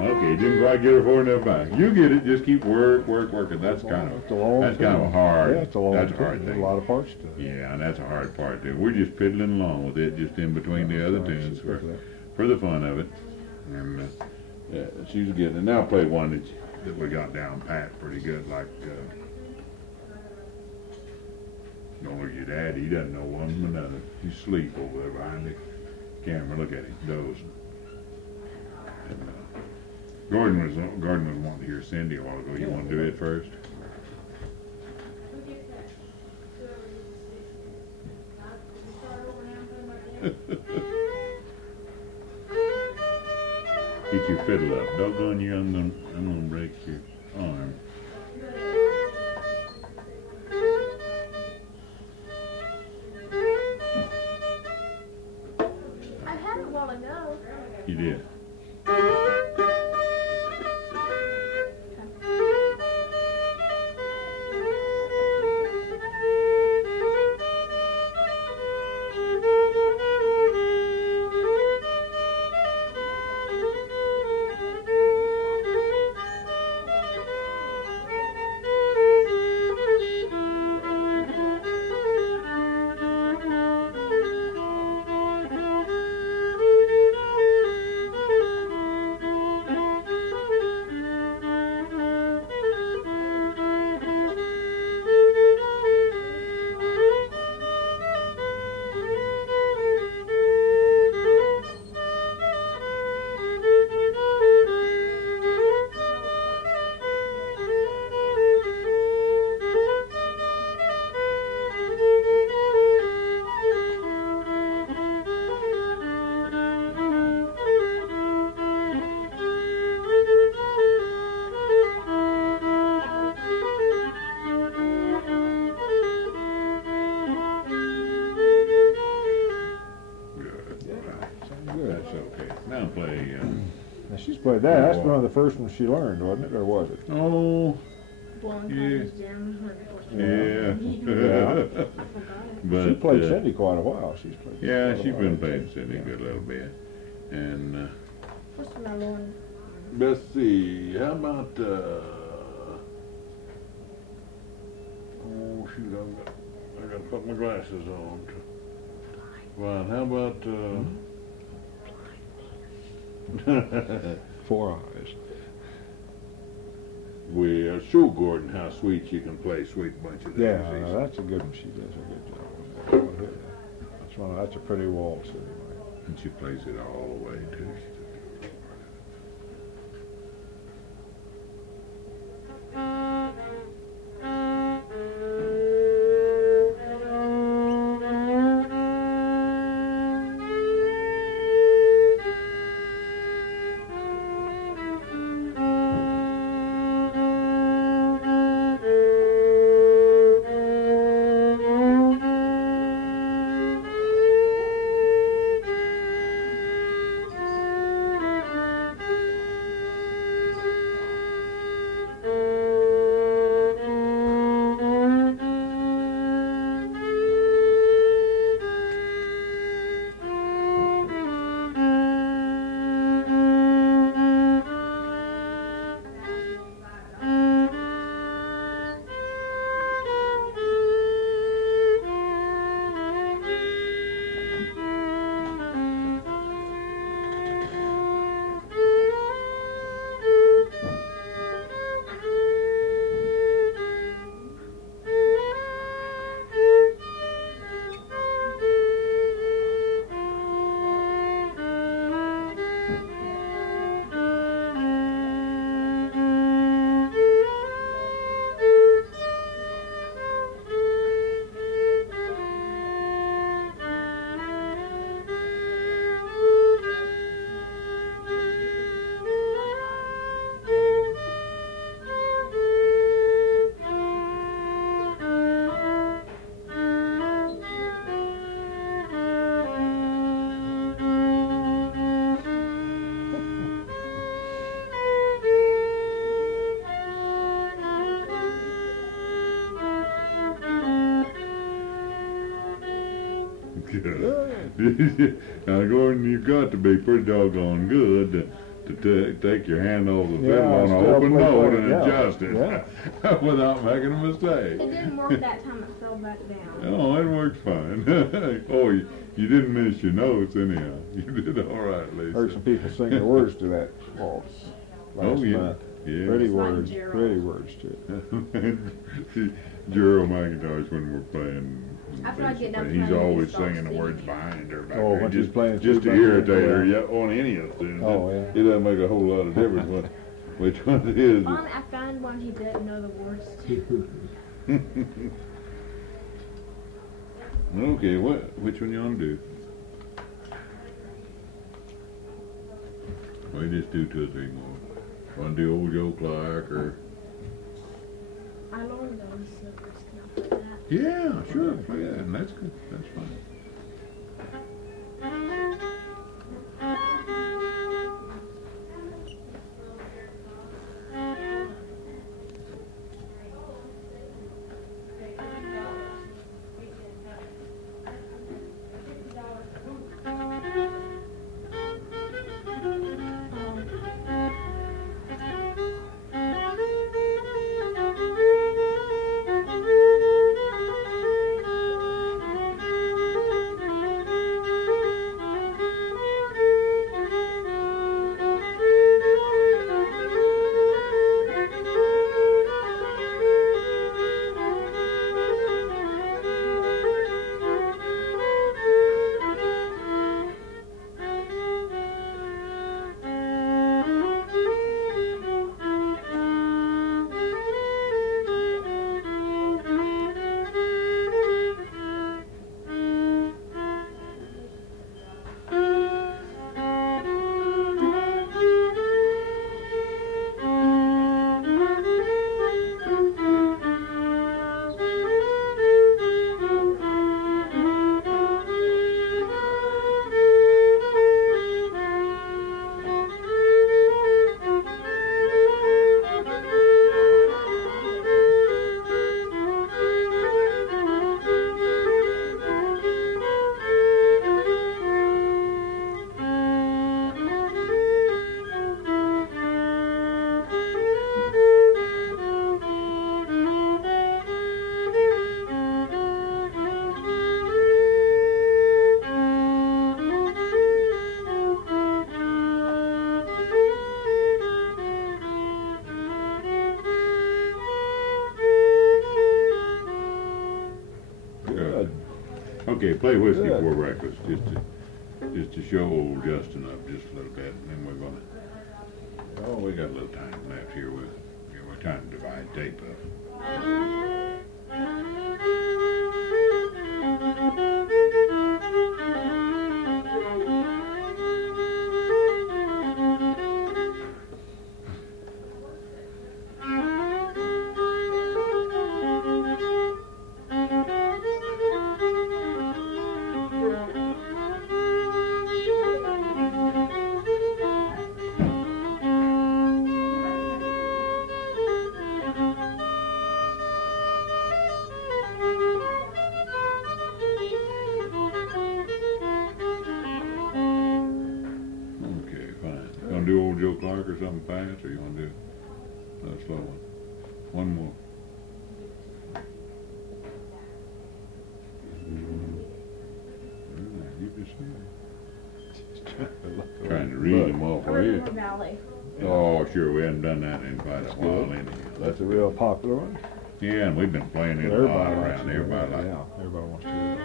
Okay, you didn't quite get her far enough back. You get it. Just keep working. That's kind of a hard. Yeah, it's a long. That's a hard thing. A lot of parts to it. Yeah, and that's a hard part too. We're just fiddling along with it, just in between the other tunes for the fun of it. And yeah, she's getting it. Now play one that we got down pat pretty good, like. Don't look at your dad. He doesn't know one from another. He's asleep over there behind the camera. Look at him, dozing. And, Gordon was wanting to hear Cindy a while ago. You want to do it first? Get your fiddle up. Doggone you, I'm gonna break your arm. I had it a while ago. You did. She's played that. That's one of the first ones she learned, wasn't it? Or was it? Oh, Yeah. yeah. But she played Cindy quite a while. She's played. Yeah, she's been playing Cindy a good little bit. And What's my one? let's see. How about oh shoot, I got to put my glasses on. Well, how about 4 Eyes. we show Gordon how sweet you can play Sweet Bunch of Yeah, Daisies. that's a good one. She does a good job. That's a pretty waltz anyway. And she plays it all the way too. Now, Gordon, you've got to be pretty doggone good to take your hand off the fiddle on an open note and adjust it without making a mistake. It didn't work that time. It fell back down. Oh, it worked fine. Oh, you didn't miss your notes anyhow. You did all right, Lisa. Heard some people sing the words to that waltz last month. Yeah. Pretty It's like words, Gerald. pretty words to it. See, Gerald McIntosh, when we're playing, After I get done he's playing, always he starts singing the singing. words behind her. Back Oh, there, when she's playing just to Sweet Bunch of irritate her, Daisies. on any of them. Oh, yeah. It doesn't make a whole lot of difference which one it is. I found one he didn't know the words to. Okay, which one you want to do? We just do 2 or 3 more. Want to do Old Joe Clark or? I learned those slippers. Can I play that? Yeah, sure. Play that, and that's good. That's fine. Okay, play whiskey Good. before breakfast, just to show old Justin up just a little bit, and then we're gonna. Oh, we got a little time left here. We're trying to divide tape up. Do old Joe Clark or something fast, or you want to do a slow one? One more. You just trying to read them off for you. Valley. Oh, sure, we haven't done that in quite a while anyhow. That's a real popular one. Yeah, and we've been playing it a lot around here. Everybody likes it. Yeah, everybody wants to do it.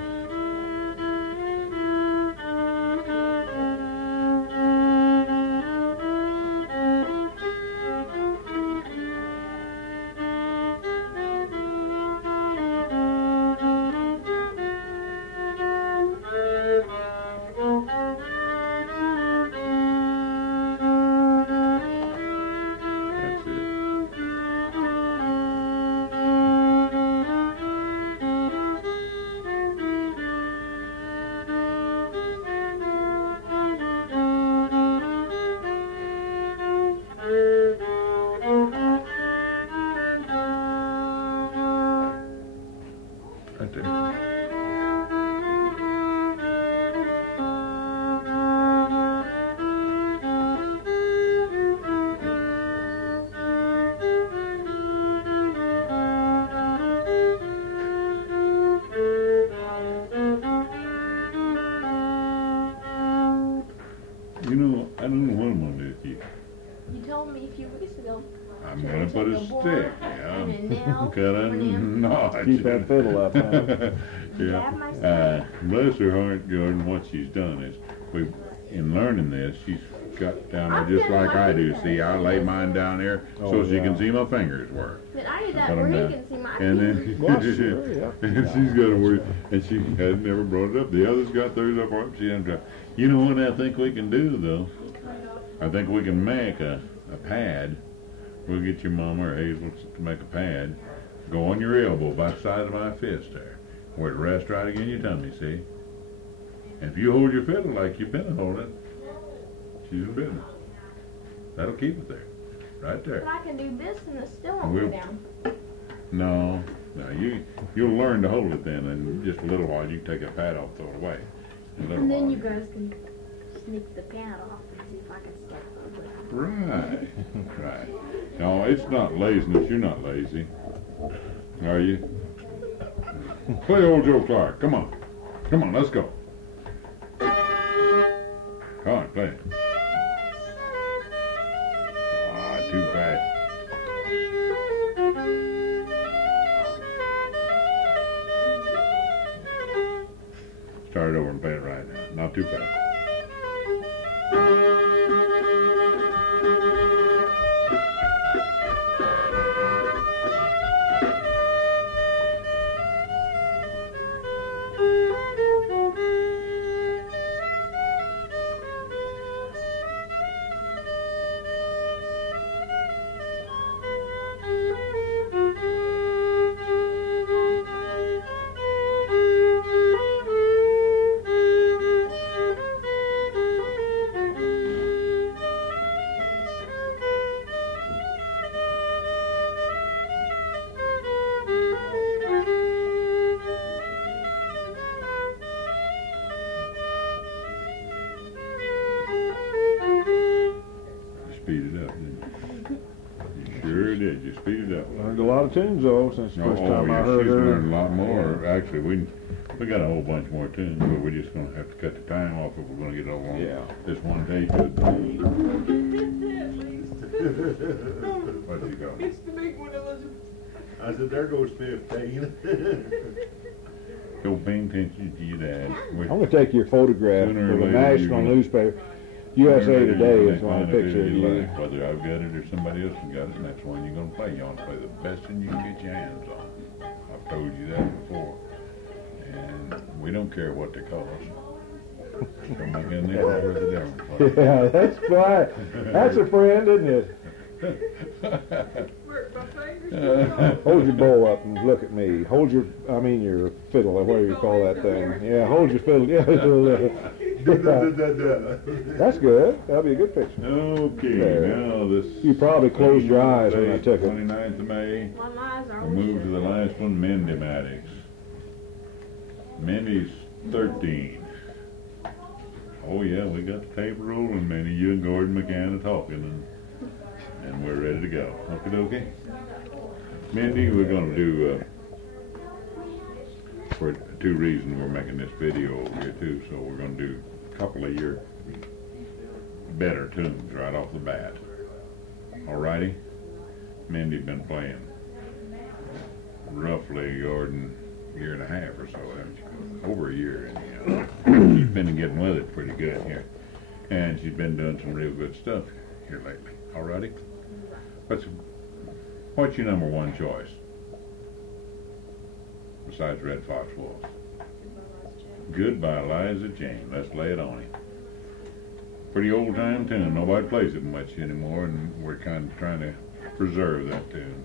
You know, I don't know what I'm gonna do with you. You told me a few weeks ago. I'm gonna put a stick, yeah. And a nail. Cut a notch. Keep that fiddle up, huh? Grab my stick. Bless her heart, Jordan, what she's done is, in learning this, she's got down there just like I do. See, I lay mine down there so she can see my fingers work. But I did Put that 'em where he down. can see my And fingers. then, Well, sure, yeah. and she's got to work, and she had never brought it up. The others got theirs up, she hadn't tried. You know what I think we can do, though? I think we can make a pad. We'll get your mama or Hazel to make a pad. Go on your elbow by the side of my fist there, where it rests right against your tummy, see? And if you hold your fiddle like you've been holding it, she's in business. That'll keep it there, right there. But I can do this and it still won't We'll- go down. No, you'll learn to hold it then, and in just a little while you can take that pad off, throw it away. In a little And then while. you guys can sneak the pad off and see if I can step over it. Right, right. No, it's not laziness. You're not lazy, are you? Play old Joe Clark. Come on, come on, let's go. Come on, play it. Ah, too fast. Start it over and play it right now. Not too fast. Speed it up, didn't you? You sure did. You speed it up. Learned a lot of tunes though since the first time I yeah, heard she's her. learned a lot more. Actually, we got a whole bunch more tunes, but we're just gonna have to cut the time off if we're gonna get over on Yeah. this one day. Where'd you go? I said, there goes 15. Go paying attention to your dad. I'm going to take your photograph Sooner or for the later you're national gonna- newspaper. USA Sooner or later Today you're is gonna on a find out picture of who you. like, whether I've got it or somebody else has got it, and that's one you're going to play. You want to play the best one you can get your hands on. I've told you that before. And we don't care what they cost. Don't make any worth of difference. Yeah, that's fine. That's a friend, isn't it? Hold your bowl up and look at me. Hold your fiddle, or whatever you call that thing. Yeah, hold your fiddle. Yeah, that's good. That'll be a good picture. Okay, There. now this... You probably closed your eyes when I took it. 29th of May. My eyes are We'll move to the last one, Mindy Maddux. Mindy's 13. Oh yeah, we got the tape rolling, Mindy. You and Gordon McCann are talking, and we're ready to go. Okay, okay. Mindy, we're going to do, for two reasons we're making this video over here too, so we're going to do a couple of your better tunes right off the bat. Alrighty? Mindy's been playing roughly, Gordon, year and a half or so, haven't you? Over a year anyhow. She's been getting with it pretty good here. And she's been doing some real good stuff here lately. Alrighty? What's your number one choice? Besides Red Fox Waltz. Goodbye, Liza Jane. Let's lay it on him. Pretty old time tune. Nobody plays it much anymore, and we're kind of trying to preserve that tune.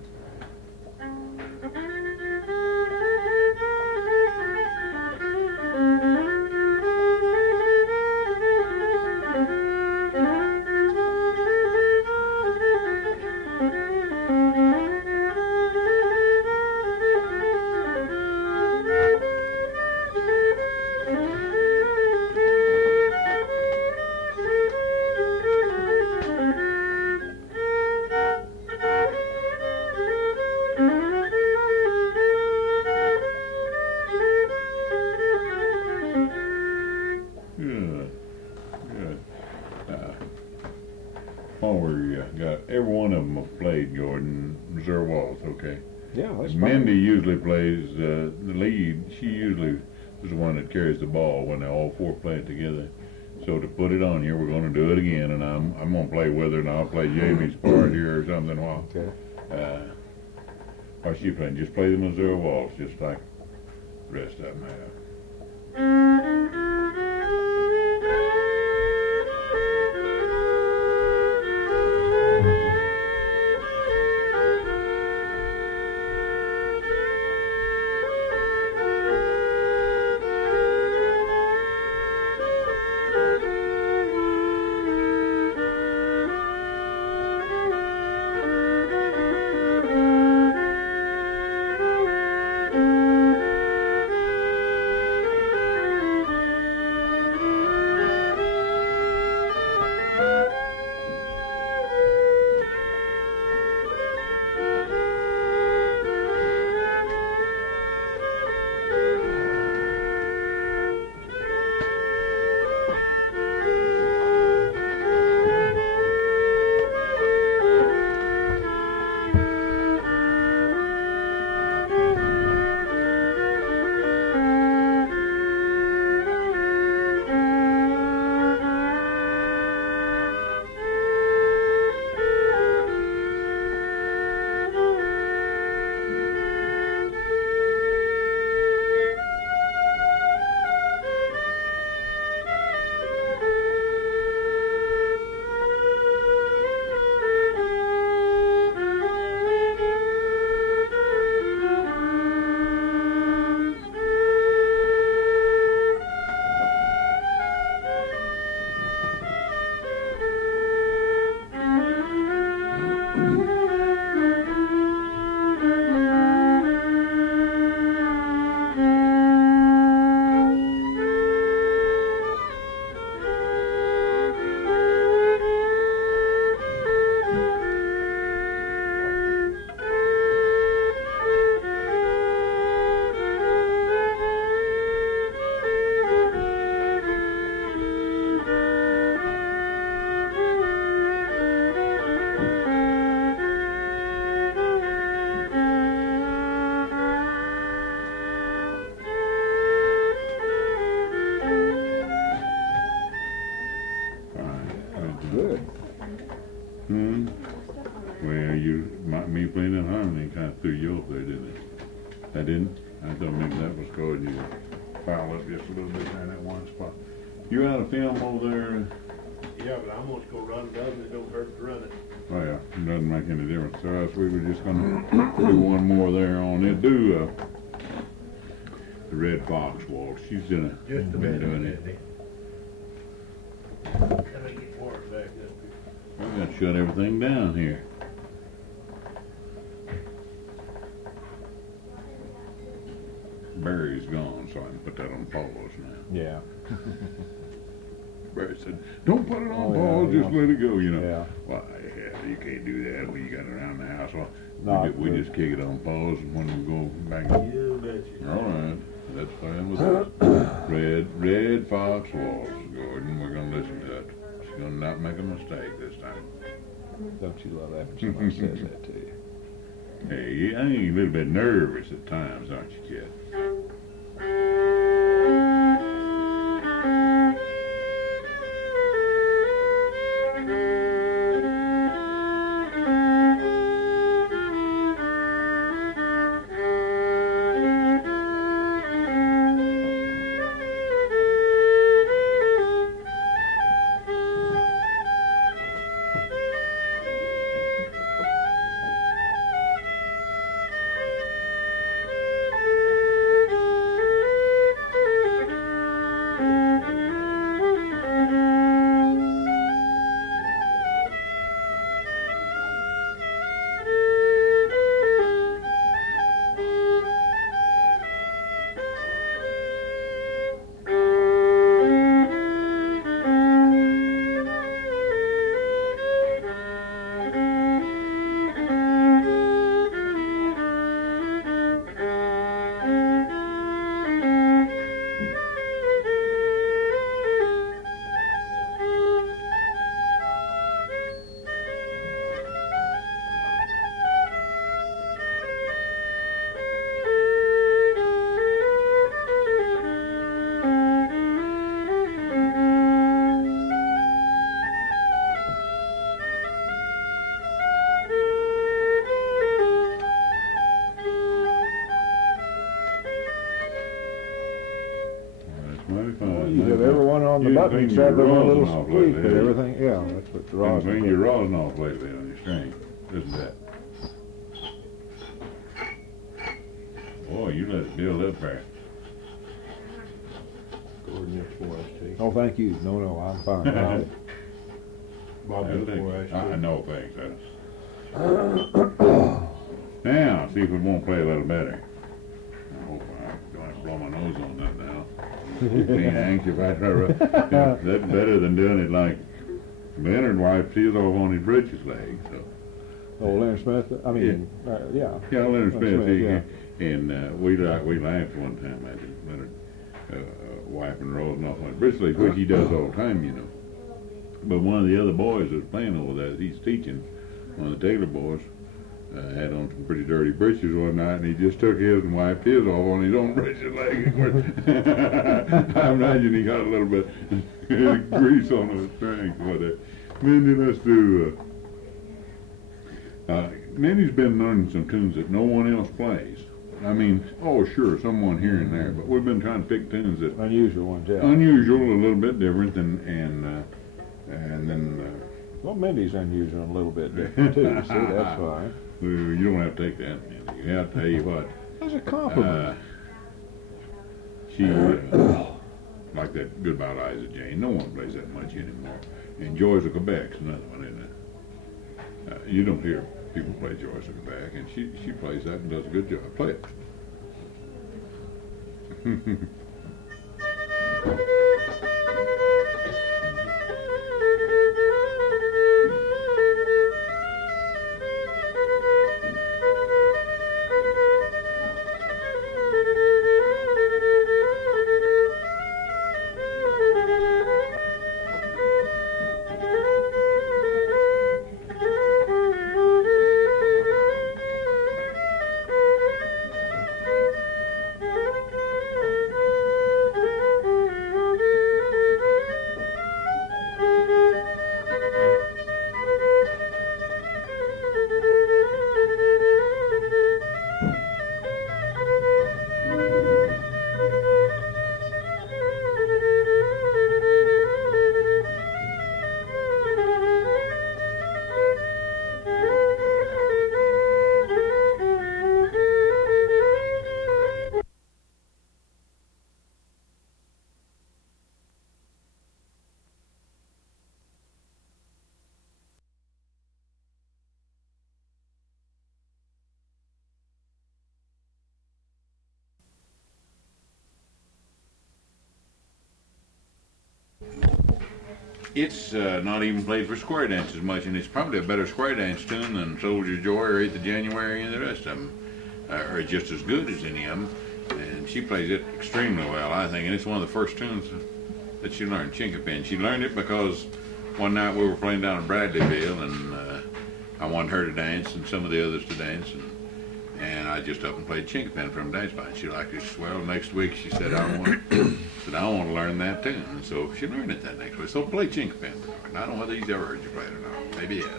Every one of them have played, Gordon, Reserve Waltz, okay? Yeah, that's fine. Mindy usually plays the lead. She usually is the one that carries the ball when they all four play it together. So to put it on here, we're going to do it again, and I'm going to play with her, and I'll play Jamie's part here or something while she playing. Just play the Missouri Waltz, just like the rest of them have. Hmm? Stuff on that. Well, me playing that harmony kind of threw you off there, didn't it? I didn't? I thought maybe that was causing you to foul up just a little bit there in that one spot. You out of film over there? Yeah, but I'm just gonna run down, it don't hurt to run it. Oh yeah, it doesn't make any difference to us. We were just gonna do one more there on it. Do the Red Fox Waltz. She's been Just a minute, doing it. Andy. Let me get water back up here. We've got to shut everything down here. Barry's gone, so I can put that on pause now. Yeah. Barry said, "Don't put it on Oh, yeah, pause, just yeah. let it go." You know. Yeah. Well, yeah, you can't do that when you got it around the house. Well, No, we just kick it on pause, and when we go back. You betcha. All right, that's fine with us. Red Fox Waltz, Gordon. We're gonna listen to it. She's gonna not make a mistake this time. Don't you love that when somebody says that to you? Hey, I think you're a little bit nervous at times, aren't you, kid? You have everyone on the You button cleaned except the your one little rosin off squeak lately, and haven't you? everything. Yeah, that's what the rosin. Clean your rosin off lately on your string, isn't that? Boy, you let it build up there. Gordon, it's for us, Chief. Oh, thank you. No, I'm fine. Bob, it's for us, I too. know, thanks. Now, see if we won't play a little better. I hope I don't have to blow my nose on that now. Being anxious, I try to, that's better than doing it like Leonard wiped his off on his britches leg. So. Oh, Leonard Smith. I mean, yeah. Yeah, Leonard Smith. yeah. And we laughed one time at him, Leonard wiping rosin off on his britches leg, which he does all the time, you know. But one of the other boys that was playing over there, he's teaching, one of the Taylor boys, had on some pretty dirty breeches one night, and he just took his and wiped his off on his own breeches leg. I imagine he got a little bit grease on the string. But Mindy, let's do. Mindy's been learning some tunes that no one else plays. I mean, oh sure, someone here and there, but we've been trying to pick tunes that Unusual ones, yeah. unusual, a little bit different, and then. Well, Mindy's unusual and a little bit different too. See, that's fine. You don't have to take that, Mindy. You have to tell you what. That's a compliment. She, like that Goodbye Liza Jane, no one plays that much anymore. And Joyce of Quebec's another one, isn't it? You don't hear people play Joyce of Quebec, and she plays that and does a good job. Play it. It's not even played for square dance as much, and it's probably a better square dance tune than Soldier's Joy or 8th of January and the rest of them, or just as good as any of them. And she plays it extremely well, I think, and it's one of the first tunes that she learned, Chinkapin. She learned it because one night we were playing down in Bradleyville, and I wanted her to dance and some of the others to dance, and I just up and played Chinkapin from dance by. She liked it. Well, next week she said, I want to learn that tune. And so she learned it that next week. So play Chinkapin. And I don't know whether he's ever heard you play it or not. Maybe he has.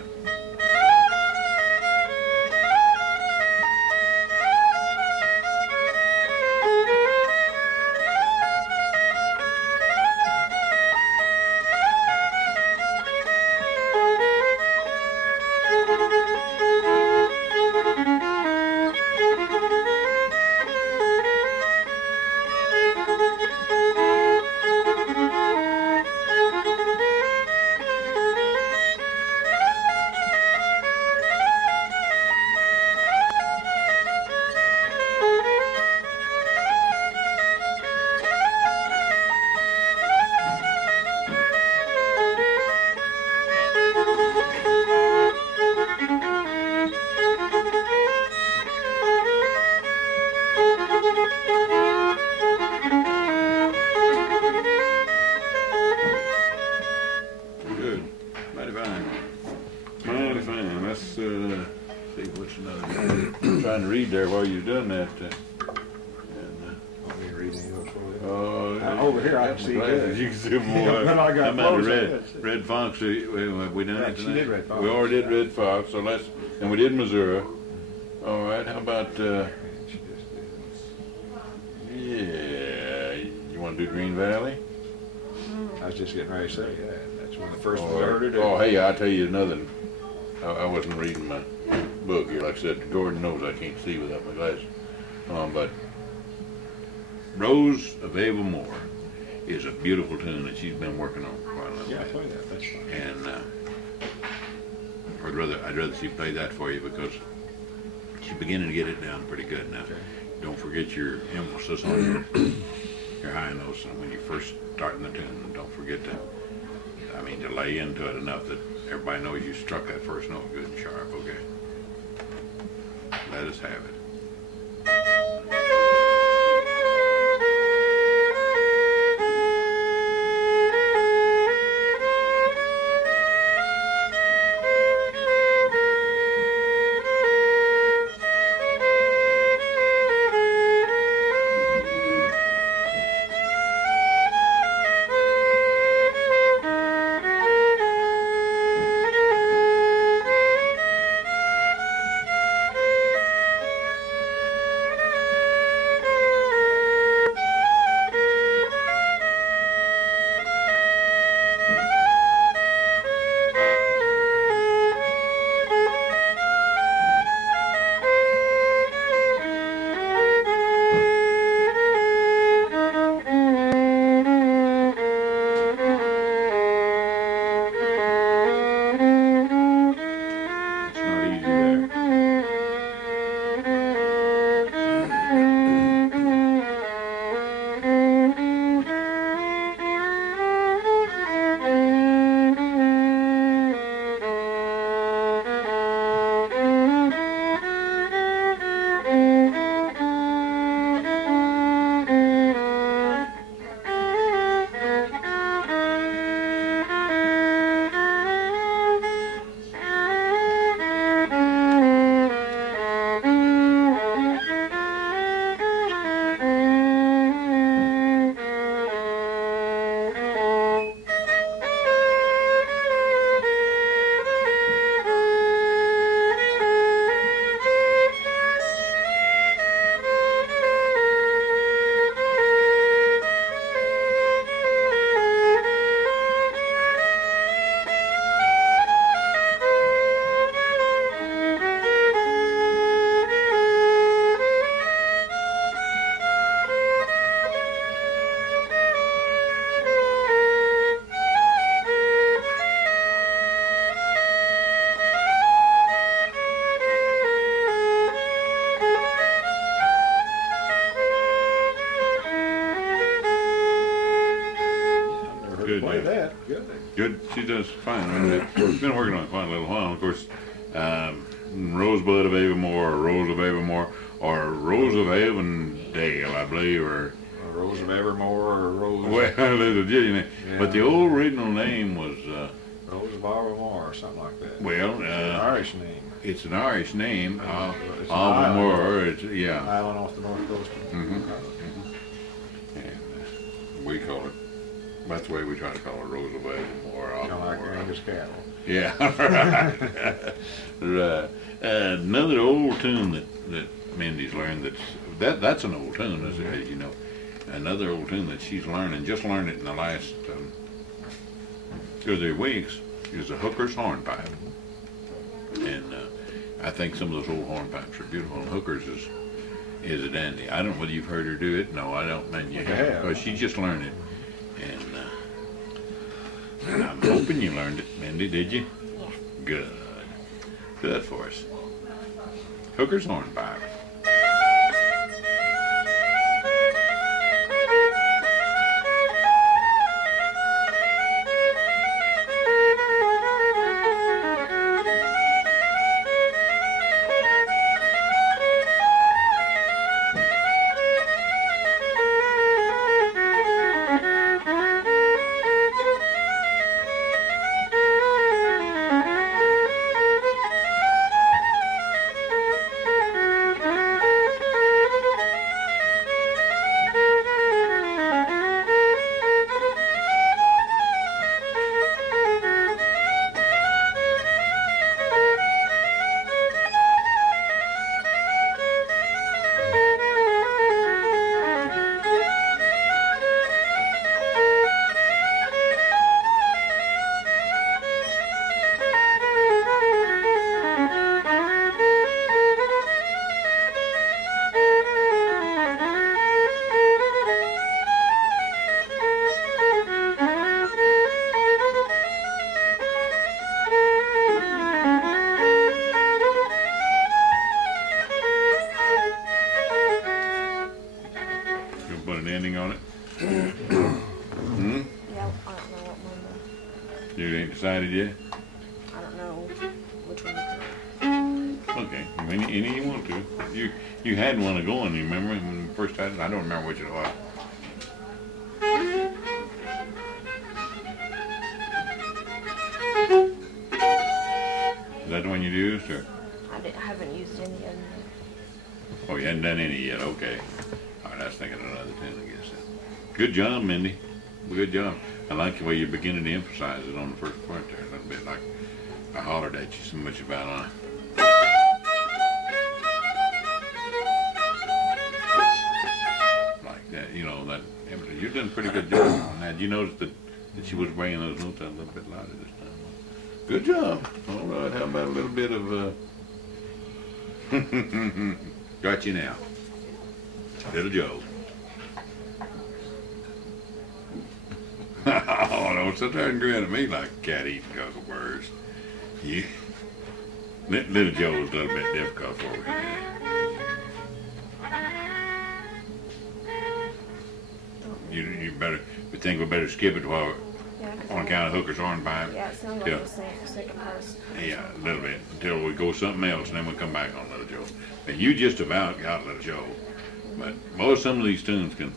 There while you're doing that. Over here I can see good. You can see more. Then I got Red Fox. We done it tonight. She did Red Fox. We already did Red Fox. So and we did Missouri. All right. How about? Yeah. You want to do Green Valley? I was just getting ready to say that. That's one of the first ones I heard her do. Oh, hey, I'll tell you another. I wasn't reading my book here. Like I said, Gordon knows I can't see without my glasses. But Rose of Avamore is a beautiful tune that she's been working on quite a little bit. Yeah, play that. That's fine. And I'd rather she play that for you because she's beginning to get it down pretty good now. Okay. Don't forget your emphasis on your high notes when you first starting the tune. Don't forget to lay into it enough that everybody knows you struck that first note good and sharp, okay? Let us have it. she does fine. I mean, she's been working on it quite a little while. Of course, Rosebud of Avonmore, or Rose of Avonmore, or Rose of Avondale, I believe, or A Rose of Evermore or Rose. well, there's a jillion names. Yeah. But the old original name was Rose of Evermore or something like that. well, It's an Irish name. it's an Irish name. It's an island. Avonmore. It's An yeah. island off the north coast. Mhm. And we call it. That's the way we try to call it, Rose of Avonmore. Kind of like Avonmore. Angus cattle. Yeah, right. Right. Another old tune that Mindy's learned that's an old tune, as you know. Another old tune that she's learning, just learned it in the last 2 or 3 weeks, is the hooker's hornpipe. And I think some of those old hornpipes are beautiful. And hooker's is a dandy. I don't know whether you've heard her do it. No, I don't. Man, you have. But she just learned it. And I'm hoping you learned it, Mindy, did you? Yeah. Good. Good for us. Hooker's hornpipe. Put an ending on it. Yeah, I don't know what one. You ain't decided yet? I don't know which one. Okay, any you want to. You had one going, you remember when you first had it? I don't remember which it was. Is that the one you used, or? I haven't used any of them. Oh, you hadn't done any yet, okay. All right, I was thinking another 10, I guess. Good job, Mindy. Good job. I like the way you're beginning to emphasize it on the first part there a little bit, like I hollered at you so much about like that, you know, that you're doing a pretty good job on that. You noticed that she was bringing those notes out a little bit louder this time. Good job. All right, how about a little bit of, got you now. Little Joe. Oh, don't sit there and grin at me like a cat eating cucumber. You, Little Joe's a little bit difficult for me. You better, you think we better skip it while Yeah, 'cause on account of Hooker's hornpipe? yeah, it sounds like Yeah. the second verse. Yeah, a little bit, until we go something else, and then we'll come back on Little Joe. And you just about got Little Joe, but most some of these tunes you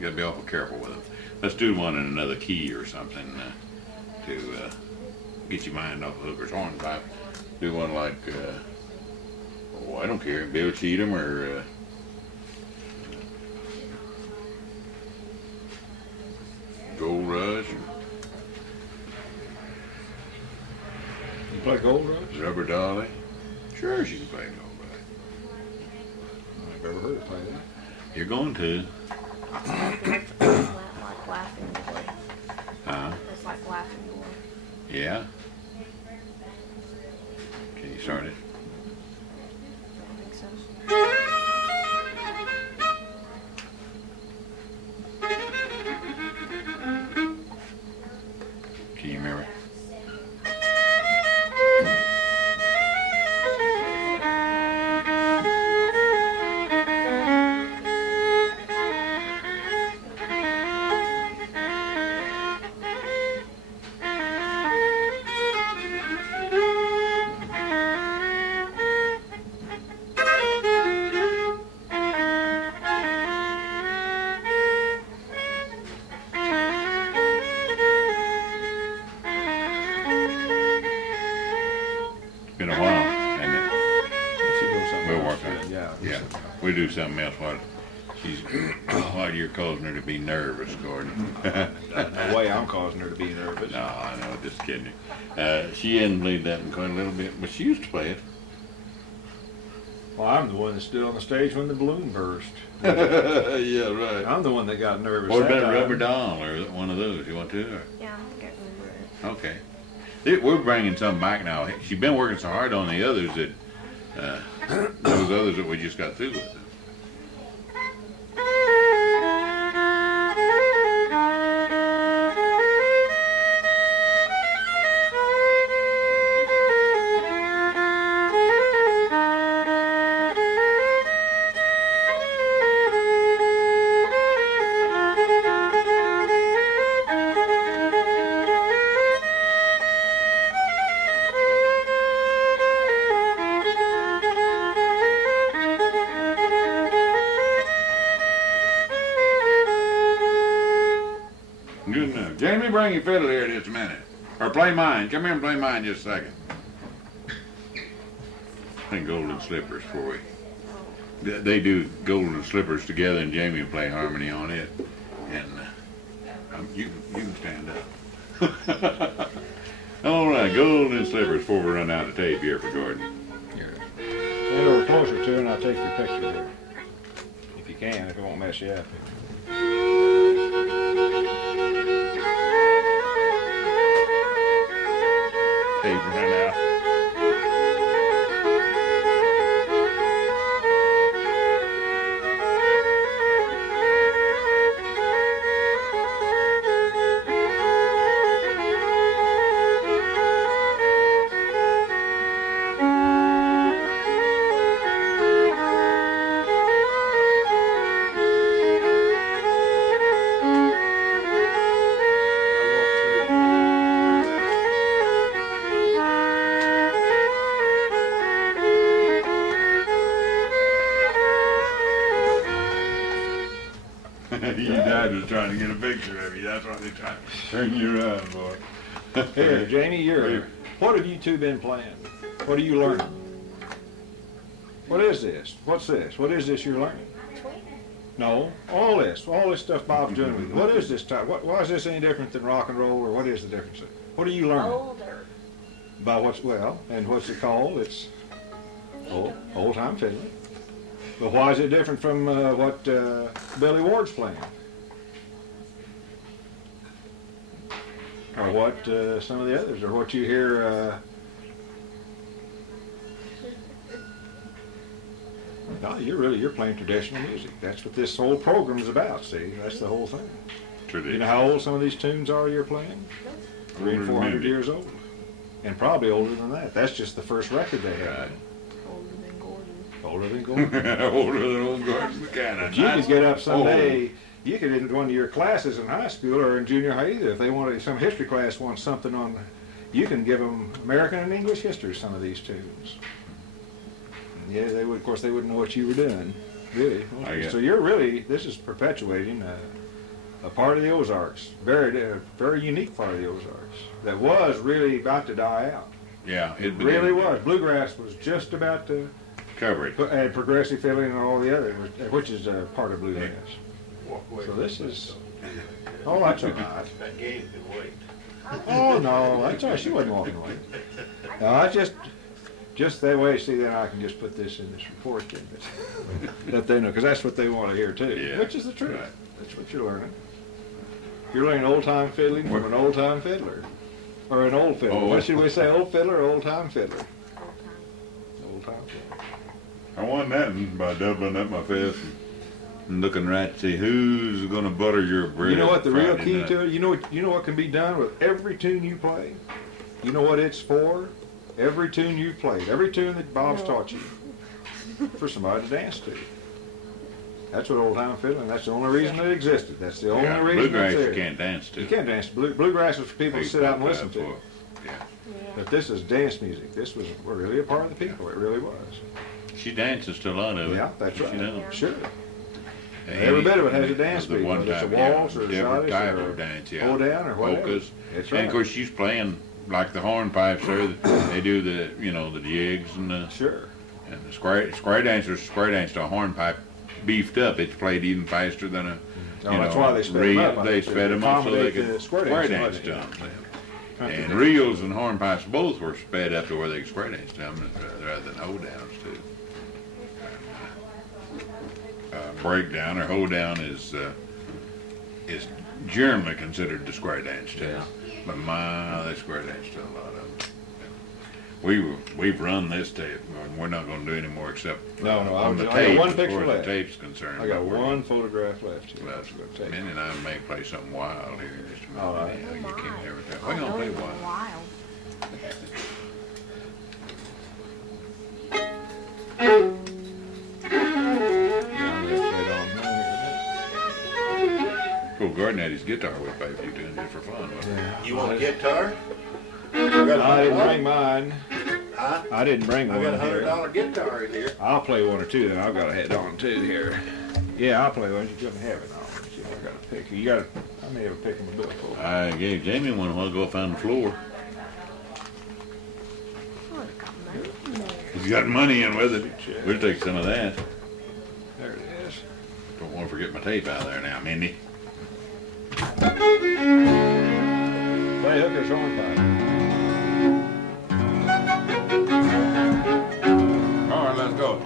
gotta be awful careful with them. Let's do one in another key or something to get your mind off of Hooker's hornpipe. Do one like, oh, I don't care, Bill Cheatham or Gold Rush or You play Gold Rush? Rubber Dolly. Sure, she can play Gold Rush. I've never heard her play that. You're going to. Like laughing boy. Huh? It's like laughing boy. Yeah? Can you start it? I think so. Can you remember? been a while, and She goes something we'll else. work on it. Yeah. We do something else while you're causing her to be nervous, Gordon. No way I'm causing her to be nervous. No, I know, just kidding you. She hadn't played that in quite a little bit, but she used to play it. Well, I'm the one that stood on the stage when the balloon burst. Yeah, right. I'm the one that got nervous. What about time. Rubber Doll or one of those? You want to? Or? Yeah, I think I remember it. Okay. We're bringing some back now. She's been working so hard on the others that those others that we just got through with. Good enough. Jamie, bring your fiddle here just a minute. Or play mine. Come here and play mine just a second. And Golden Slippers for we. They do Golden Slippers together and Jamie will play harmony on it. And you can stand up. All right, Golden Slippers before we run out of tape here for Gordon. Stand over closer to her and I'll take your picture here. If you can, if it won't mess you up. Tape run out. You guys was trying to get a picture of you. That's why they trying to turn you around, boy. Here, Jamie, what have you two been playing? What are you learning? What is this? What's this? What is this you're learning? No, all this stuff Bob's doing with you. What is this type? Why is this any different than rock and roll, or what is the difference? What are you learning? Older. About and what's it called? It's old time fiddling. But why is it different from what Billy Ward's playing? Or what some of the others, or what you hear? No, you're playing traditional music. That's what this whole program is about. See, that's the whole thing. You know how old some of these tunes are you're playing? 300 and 400 years old, and probably older than that. That's just the first record they had. Right. Older than Gordon. Older than Gordon. Older than old Gordon McCann. You could get up someday. You could in one of your classes in high school or in junior high either. If they wanted some history class wants something on, you can give them American and English history. Some of these tunes. And yeah, they would. Of course, they wouldn't know what you were doing, really. So you're really. This is perpetuating a part of the Ozarks, very unique part of the Ozarks that was really about to die out. Yeah, it really was. Bluegrass was just about to cover it. And progressive fiddling and all the other, which is part of bluegrass. So this is. Oh, that's all right. That gave the weight. Oh no, that's all right. She wasn't walking away. No, I just that way. See, then I can just put this in this report, then, that they know, because that's what they want to hear too. Yeah. Which is the truth. Right. That's what you're learning. You're learning old-time fiddling from an old-time fiddler, or an old fiddler. What should we say, old fiddler or old-time fiddler? Old-time fiddler. I won that by doubling up my fist and looking right to see who's going to butter your bread. You know what the real Friday key night. to it? You know what can be done with every tune you play? You know what it's for? Every tune you've played, every tune that Bob's taught you, for somebody to dance to. That's what old-time fiddling, that's the only reason it existed. That's the only reason Bluegrass it's there. you can't dance to. You can't dance to. Bluegrass is for people to sit out and listen to. Yeah. But this is dance music. This was really a part of the people. It really was. She dances to a lot of it. Yeah, that's right. She does. Sure. Every bit of it has a dance beat, whether it's a waltz or a different schottische type or of dance, hold down or whatever. polkas. That's And right. of course she's playing like the hornpipes there, they do the, you know, the jigs and the Sure. and the square dancers, square dance to a hornpipe beefed up. It's played even faster than a. That's why they sped them up. They sped them up so they accommodate the could square square dance, dance to them. Not And the- reels and hornpipes both were sped up to where they could square dance to them rather than hold downs too. Breakdown or hold down is generally considered the square dance too. Yeah. But they square dance to a lot of them. We've run this tape. We're not going to do any more except No, on the I tape. got one as picture far as left. the tape's concerned. I got but we're one photograph left here. Well, That's a good tape. Minnie and I may play something wild here in just a minute. All right. Yeah, Oh, you my. can't never tell. Oh, We're going to play those are wild. wild. Cool, Gordon had his guitar with play a few tunes just for fun. Wasn't You want a guitar? I didn't bring mine. Huh? I didn't bring I one. got a here. $100 guitar in here. I'll play one or two, then I've got to head on too here. Yeah, I'll play one. You couldn't have it all. I got to pick. You got to. I may have a pick in the book for it? I gave Jamie one a while ago. I found the floor. Oh, it's got money in there. He's got money in with it. We'll take some of that. There it is. Don't want to forget my tape out there now, Mindy. Play Hooker's hornpipe. All right, let's go.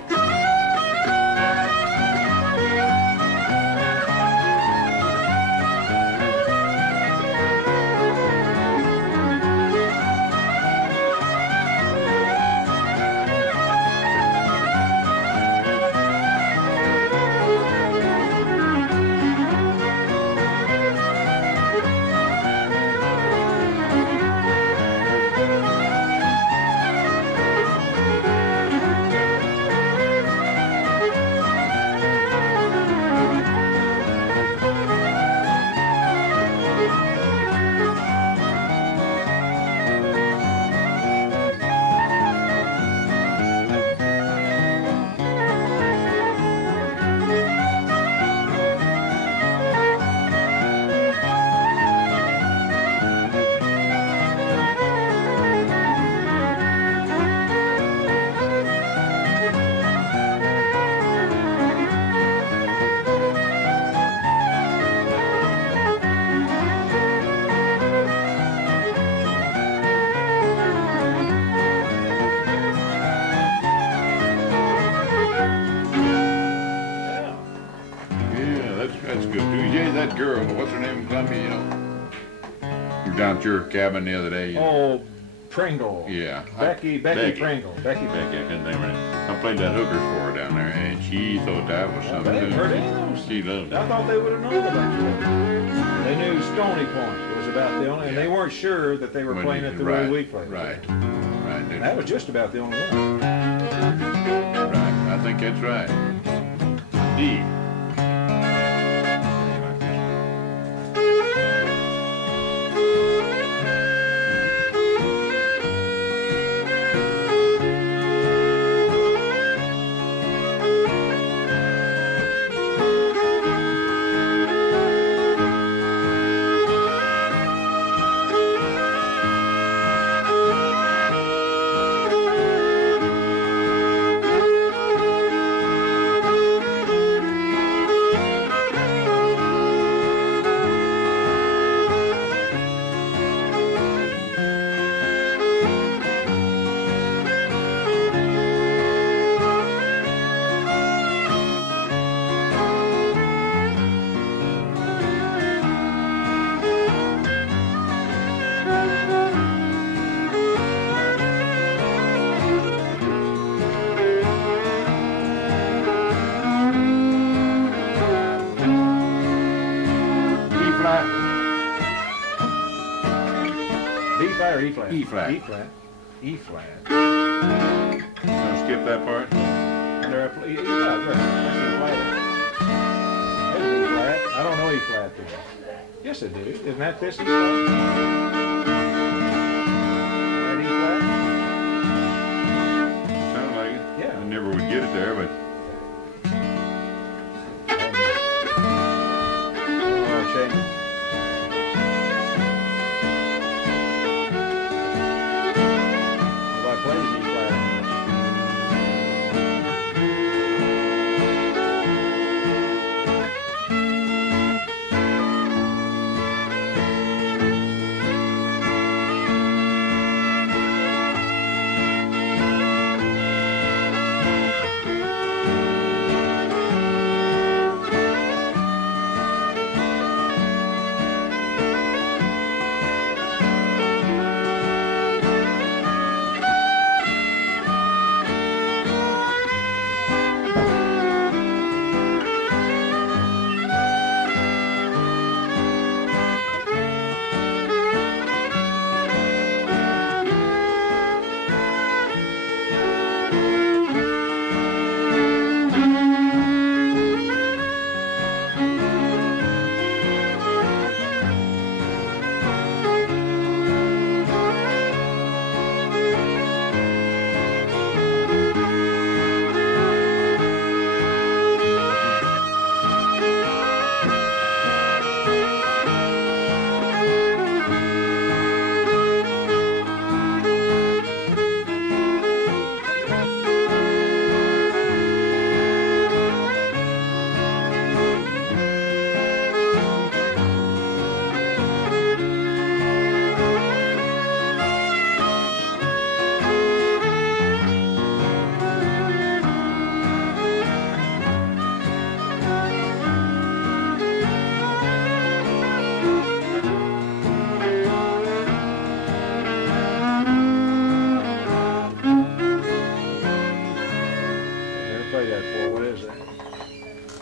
That's good too. Yeah, that girl, what's her name in Columbia, you know? You were down at your cabin the other day. Oh, Pringle. Yeah. Becky Pringle. Becky. I couldn't think of her name. I played that hookers for her down there, and she thought that was something. They heard any of those. She loved I it. thought they would have known about it. They knew Stony Point was about the only, and they weren't sure that they were When playing you- it the right, way we played. Right. Right. And that was just about the only one. Right. I think that's right. D. Or E flat? E flat. E flat. E flat. Gonna skip that part? There are E flat. That's E flat. That's E flat. I don't know E flat then. Yes, I do. Isn't that this E flat? That E flat? Sounds like it. Yeah. I never would get it there, but Oh, shame.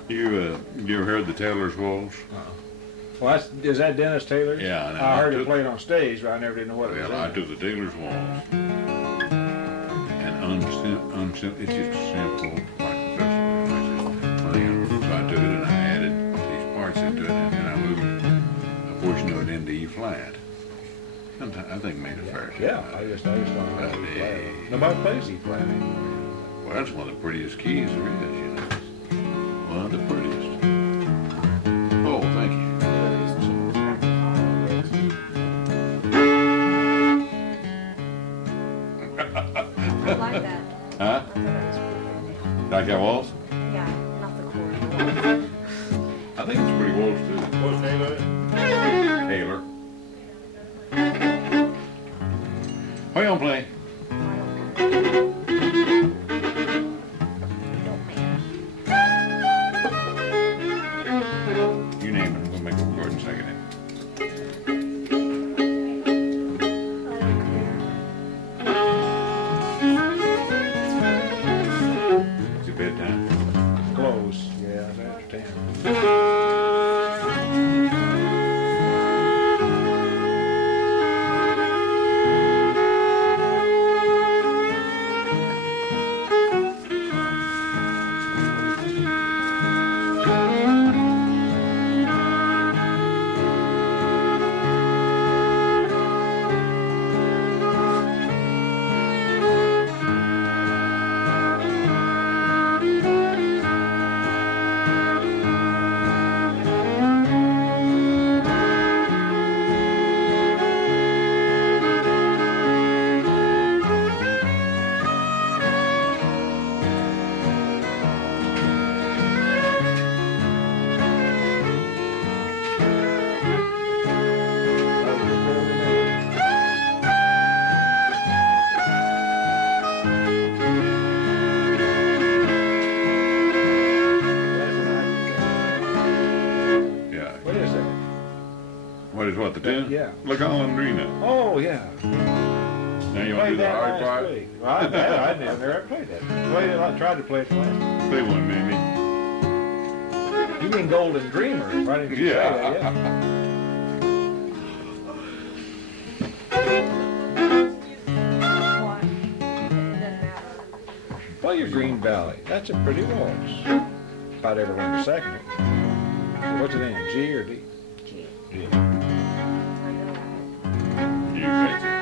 You ever heard the Taylor's Walsh? Well, is that Dennis Taylor? Yeah, I heard it played on stage, but I never did know what it was. Well, I took the Taylor's Walsh, and it's just simple, like the festival. So I took it and I added these parts into it, and then I moved a portion of it into E flat. Sometimes I think made it fair. Yeah, I just don't know E flat. Nobody plays E flat anymore. Well, that's one of the prettiest keys there is, you know. One of the prettiest. Oh, thank you. I like that. Huh? I thought that was pretty. Like that Waltz? Yeah, not the chord. The waltz. I think it's pretty Waltz too. What's the name of it? Taylor. What you gonna play? You name it. We'll make a record and second it. It's your bedtime. Close. Yeah, it's after 10. What is what, the tune? Yeah. Look on Drina. Oh, yeah. Now you want to do the hard part? Well, I never played that. I tried to play it last. Play one, maybe. You mean Golden Dreamer, right? Didn't you say that, yeah. Play your Green Valley. That's a pretty waltz. If I'd ever learned to second it. What's it in, G or D? G. G. You fix it.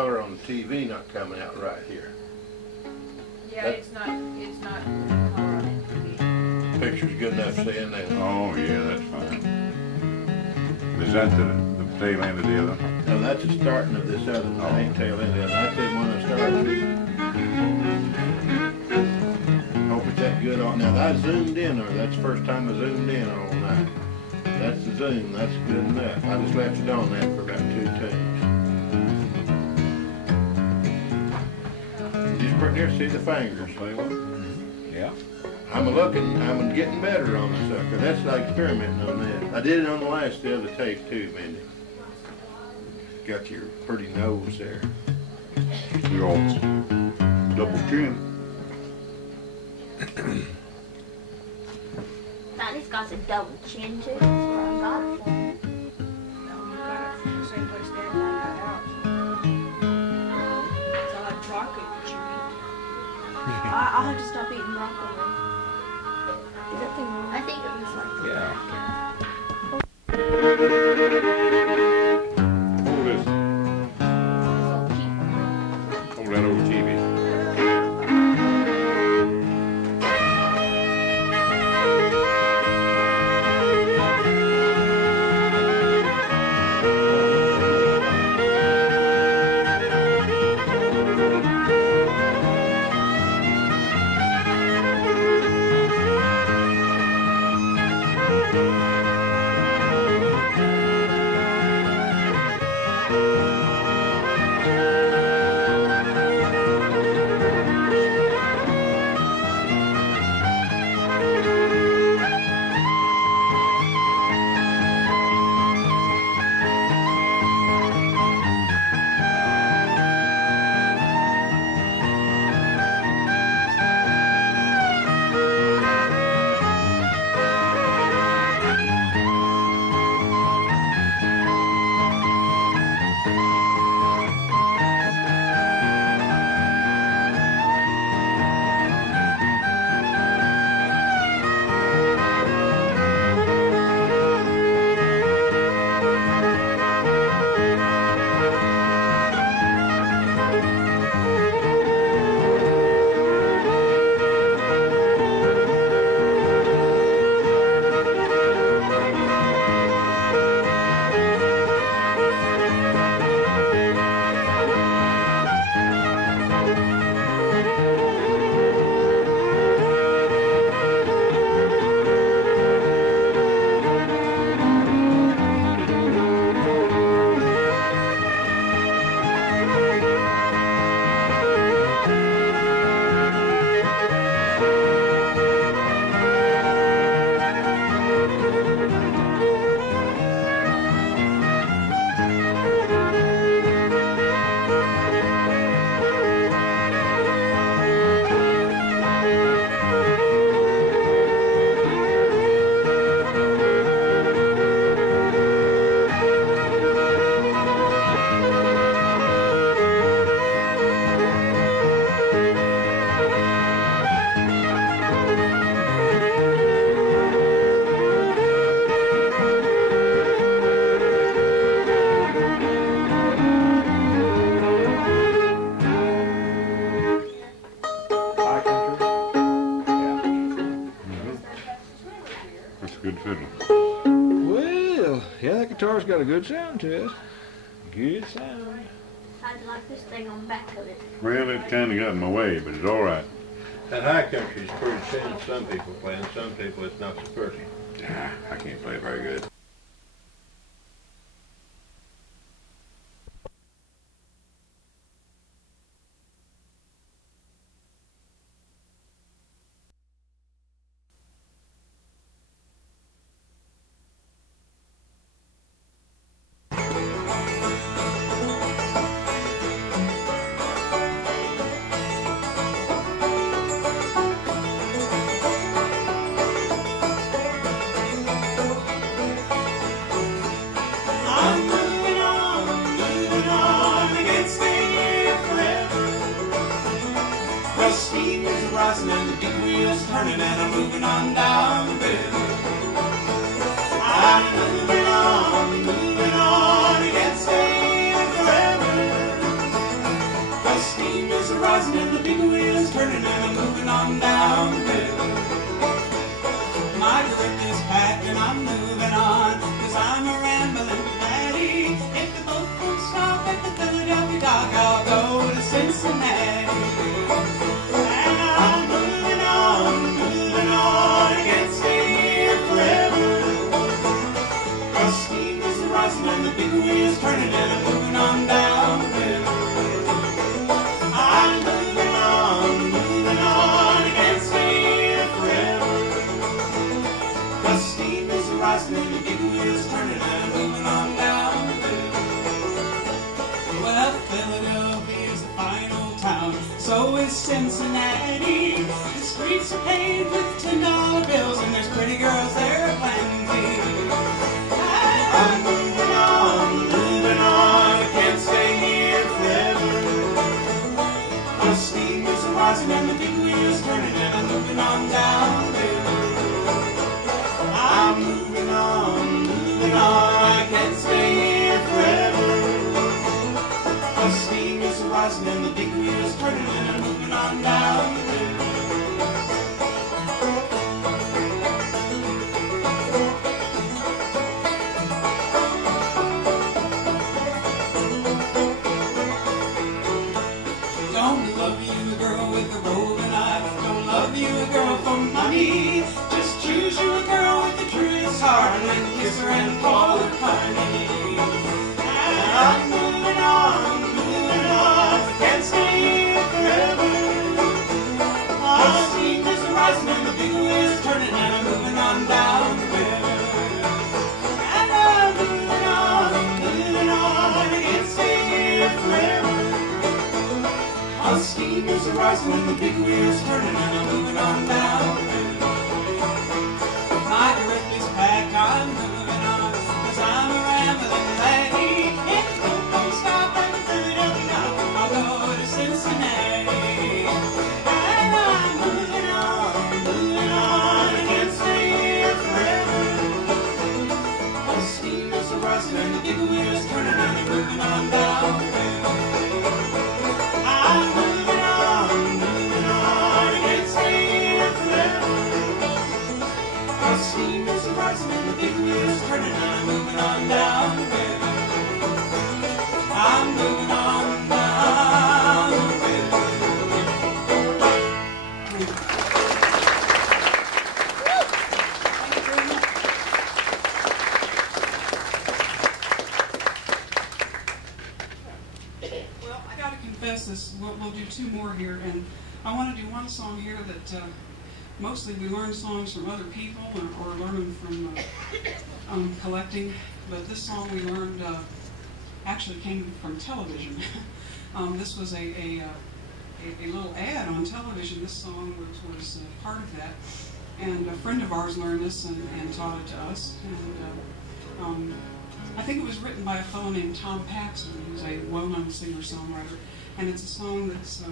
color on the TV not coming out right here. Yeah, it's not color on TV. Picture's good enough seeing that. Oh, yeah, that's fine. Is that the tail end of the other? No, that's the starting of this other one. That ain't tail end of the other. I said when I started. Hope it's that good on. Now, I zoomed in, or that's the first time I zoomed in all night. That's the zoom. That's good enough. I just left it on that for about 2 tunes. Just right there, see the fingers. Yeah. I'm getting better on the sucker. That's like experimenting on that. I did it on the other tape too, Mindy. Got your pretty nose there. The old double chin. Daddy's got a double chin too. That's what I got it for. No, you got it from the same place Dad found that out. It's all that broccoli that you eat. I'll have to stop eating broccoli. Is that thing wrong? I think it was like Yeah. Hold this. Hold that old TV. guitar's got a good sound to it. Good sound. I'd like this thing on the back of it. Well, it kind of got in my way, but it's all right. That high country is pretty thin. Some people play, and some people it's not so pretty. I can't play very good. streets are paved with $10 bills, and there's pretty girls there plenty. I'm moving on, I can't stay here forever. The steam is rising and the big wheel's turning, and I'm moving on down the river. I'm moving on, I can't stay here forever. The steam is rising and the big wheel's turning, and I'm moving on down the river. Don't love you a girl with a rolling knife, don't love you a girl for money. Just choose you a girl with the truest heart, and then kiss her and call her honey. I'm moving on, I can't stay here forever. The steam is rising and the big wheel's turning, and I'm moving on down the river. And I'm moving on, I can't stay here forever. The steam is rising and the big wheel's turning, and I'm moving on down the river. My grip is packed, I'm moving on, 'cause I'm a rambling lady. If the don't stop at the third of the night, I'll go to Cincinnati. And I'm moving on, I can't stay here forever. The steam is rising and the big wheel's turning, and I'm moving on down the river. I'm moving on, I can't stay here forever. The steam is rising and the big wheel's turning, and I'm moving on down the river. I'm moving on down the river. Thank you very much. Well, I gotta confess this. We'll do two more here, and I want to do one song here that mostly we learn songs from other people or learn them from collecting. But this song we learned actually came from television. This was a little ad on television. This song was part of that, and a friend of ours learned this and taught it to us. And I think it was written by a fellow named Tom Paxson, who's a well-known singer-songwriter. And it's a song that's,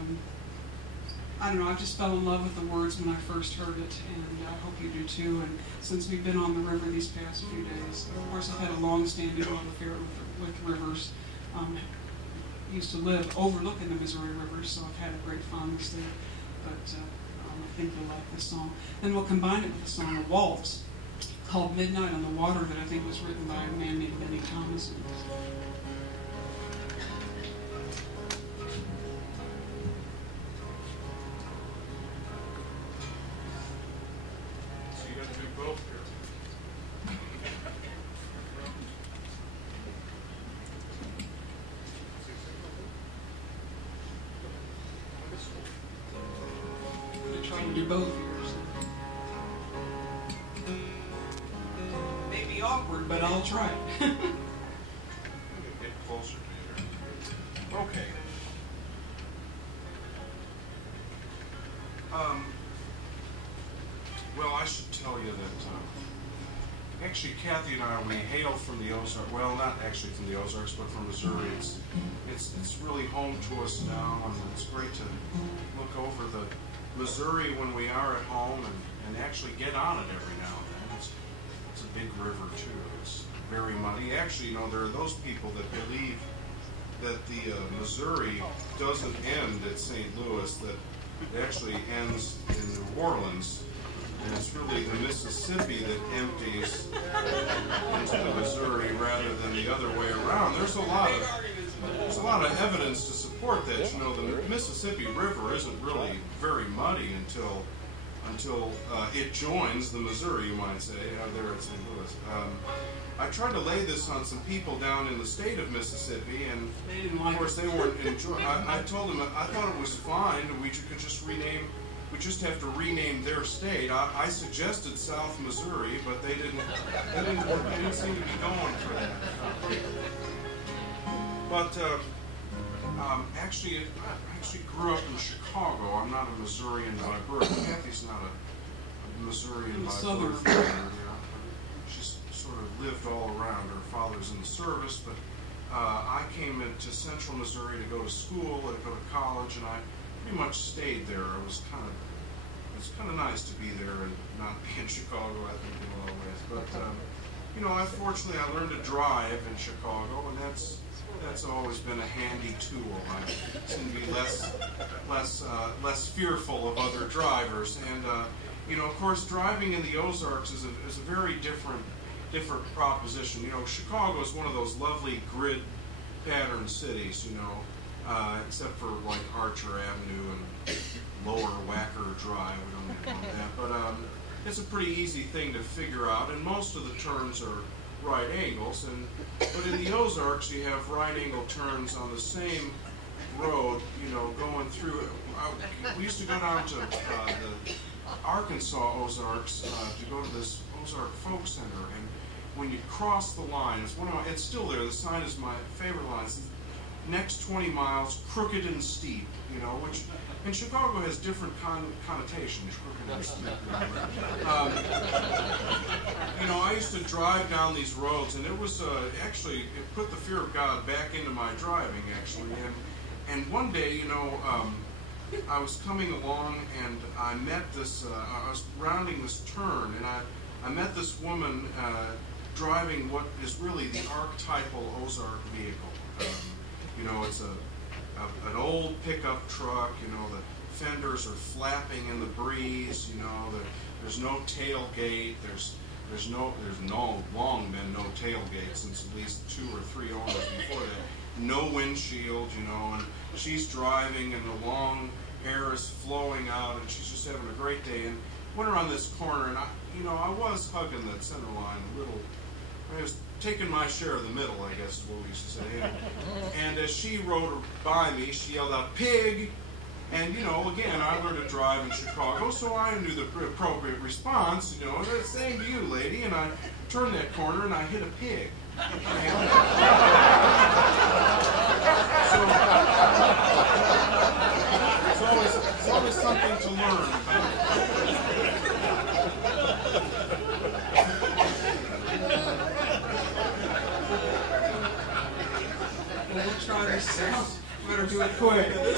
I don't know, I just fell in love with the words when I first heard it, and I hope you do too. And since we've been on the river these past few days, of course I've had a long-standing love affair with rivers. Used to live overlooking the Missouri River, so I've had a great fondness there. But I think you'll like this song. Then we'll combine it with a song, a waltz, called Midnight on the Water, that I think was written by a man named Benny Thomas. So you got to do both here. I'm going to try to do both here. Maybe awkward, but I'll try. Get closer to you. Okay. Well, I should tell you that actually Kathy and I, we hail from the Ozarks. Well, not actually from the Ozarks, but from Missouri. It's really home to us now, and it's great to look over the Missouri when we are at home and actually get on it every now and then. It's a big river too. It's very muddy. Actually, there are those people that believe that the Missouri doesn't end at St. Louis, that it actually ends in New Orleans, and it's really the Mississippi that empties into the Missouri rather than the other way around. There's a lot of evidence to support that. The Mississippi River isn't really very muddy until it joins the Missouri, you might say, there at St. Louis. I tried to lay this on some people down in the state of Mississippi, and of course they weren't enjoying. I told them I thought it was fine. We could just rename. We just have to rename their state. I suggested South Missouri, but they didn't seem to be going for that. But Actually, I grew up in Chicago. I'm not a Missourian by birth. Kathy's not a Missourian by birth. Yeah. She's sort of lived all around. Her father's in the service, but I came into Central Missouri to go to school, to go to college, and I pretty much stayed there. It's kind of nice to be there and not be in Chicago, I think, in a lot of ways. But you know, unfortunately, I learned to drive in Chicago, and that's always been a handy tool. I seem to be less fearful of other drivers, and you know, of course, driving in the Ozarks is a very different proposition. You know, Chicago is one of those lovely grid pattern cities, you know, except for like Archer Avenue and Lower Wacker Drive. We don't need to know that, but it's a pretty easy thing to figure out, and most of the turns are right angles. But in the Ozarks, you have right angle turns on the same road, you know, going through it. We used to go down to the Arkansas Ozarks to go to this Ozark Folk Center, and when you cross the line, it's still there. The sign is my favorite line. It's next 20 miles, crooked and steep, you know, which in Chicago has different connotations, crooked and steep. You know, I used to drive down these roads, and it was actually, it put the fear of God back into my driving, actually. And one day, you know, I was coming along, and I met this, I was rounding this turn, and I met this woman driving what is really the archetypal Ozark vehicle. You know, it's an old pickup truck. You know, the fenders are flapping in the breeze. You know, there's no tailgate. There's long been no tailgate since at least 2 or 3 owners before that. No windshield. You know, and she's driving, and the long hair is flowing out, and she's just having a great day. And went around this corner, and I was hugging that center line a little. I was taking my share of the middle, I guess is what we used to say. And as she rode by me, she yelled out, "Pig!" And, you know, again, I learned to drive in Chicago, so I knew the appropriate response, you know, same to you, lady. And I turned that corner, and I hit a pig. So it's always something to learn about. We'll try this out. Better do it quick. Looking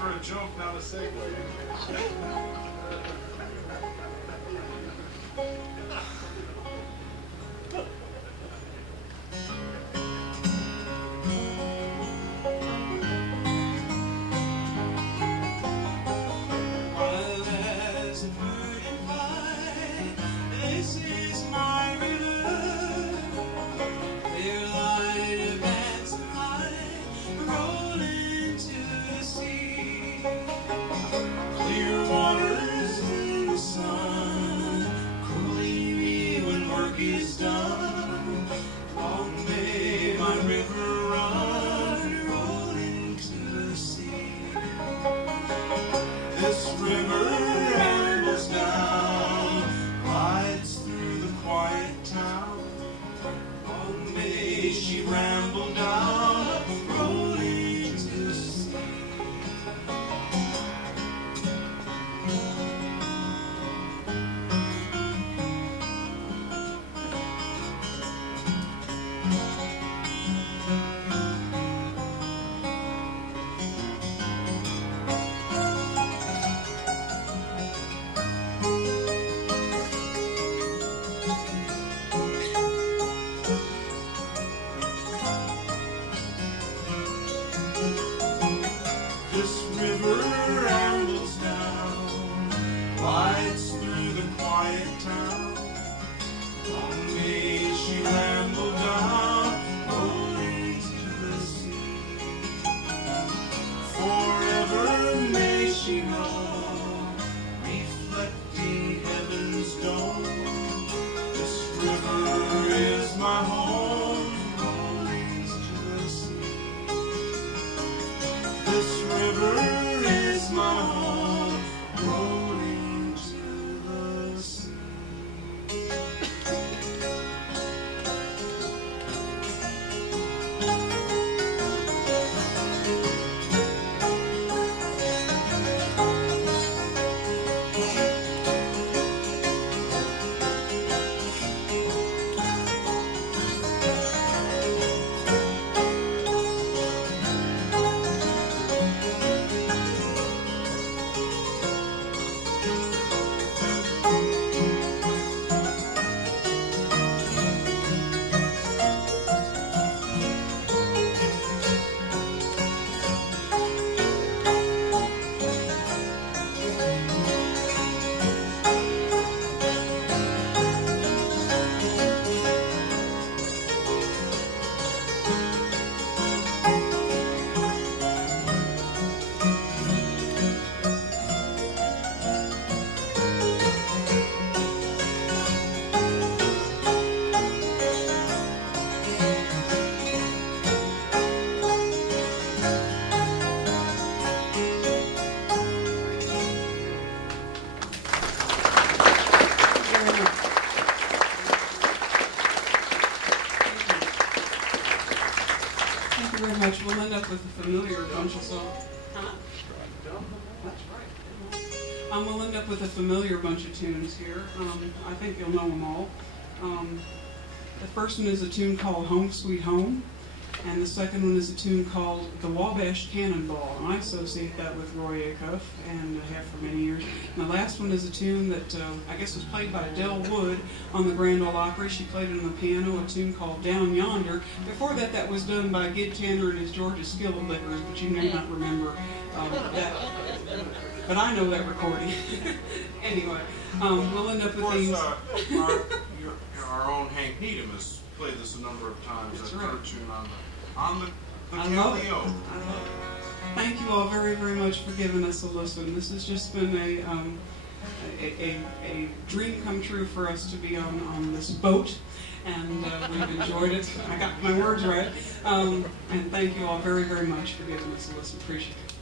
for a joke, not a segue. up with a familiar bunch of songs. Huh? That's right. We'll end up with a familiar bunch of tunes here. I think you'll know them all. The first one is a tune called Home Sweet Home, and the second one is a tune called The Wabash Cannonball, and I associate that with Roy Acuff, and have for many years. And the last one is a tune that I guess was played by Dell Wood on the Grand Ole Opry. She played it on the piano, a tune called Down Yonder. Before that, that was done by Gid Tanner and his Georgia Skillet-Lickers, but you may not remember that. But I know that recording. Anyway, we'll end up with these. Our own Hank Needham has played this a number of times. That's that right. third tune on the I love it. Calio. I love it. Thank you all very, very much for giving us a listen. This has just been a dream come true for us to be on this boat, and we've enjoyed it. I got my words right. And thank you all very, very much for giving us a listen. Appreciate it.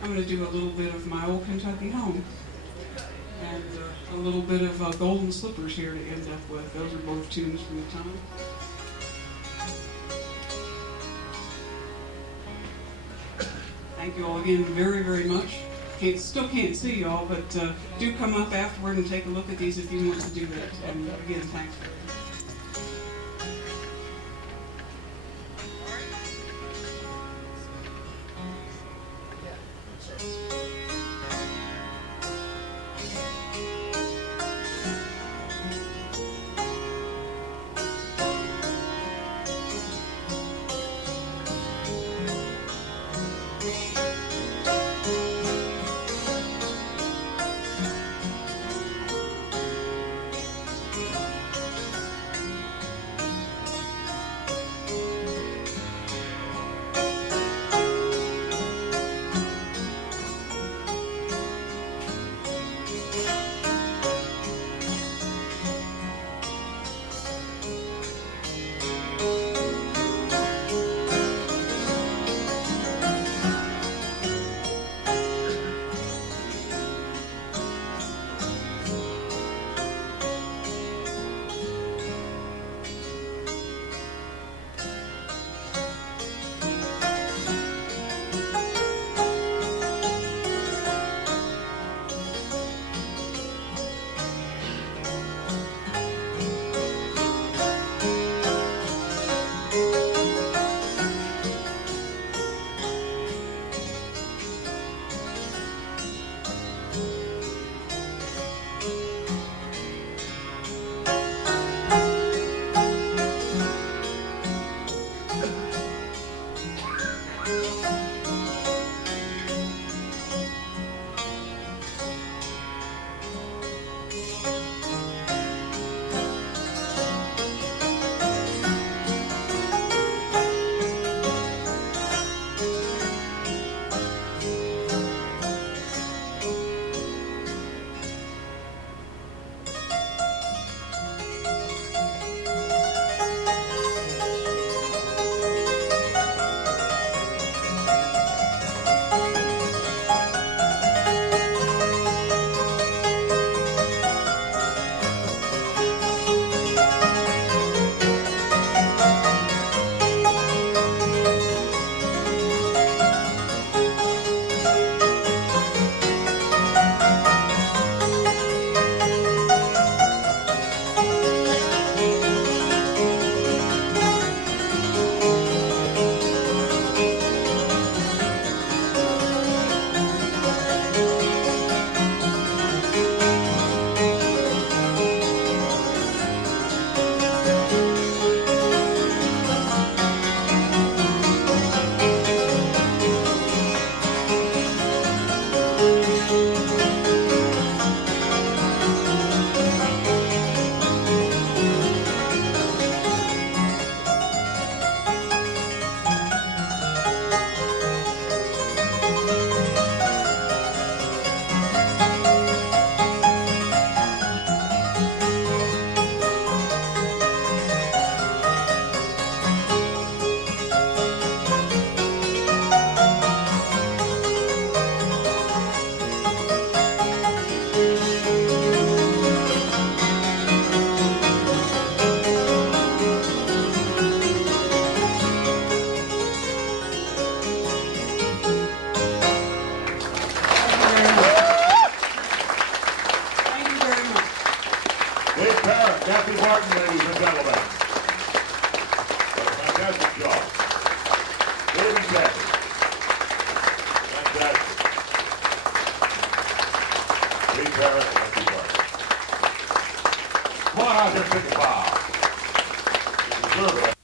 I'm going to do a little bit of My Old Kentucky Home. a little bit of Golden Slippers here to end up with. Those are both tunes from the time. Thank you all again very, very much. Still can't see y'all, but do come up afterward and take a look at these if you want to do that. And again, thanks very much. Come on out here and take a bow.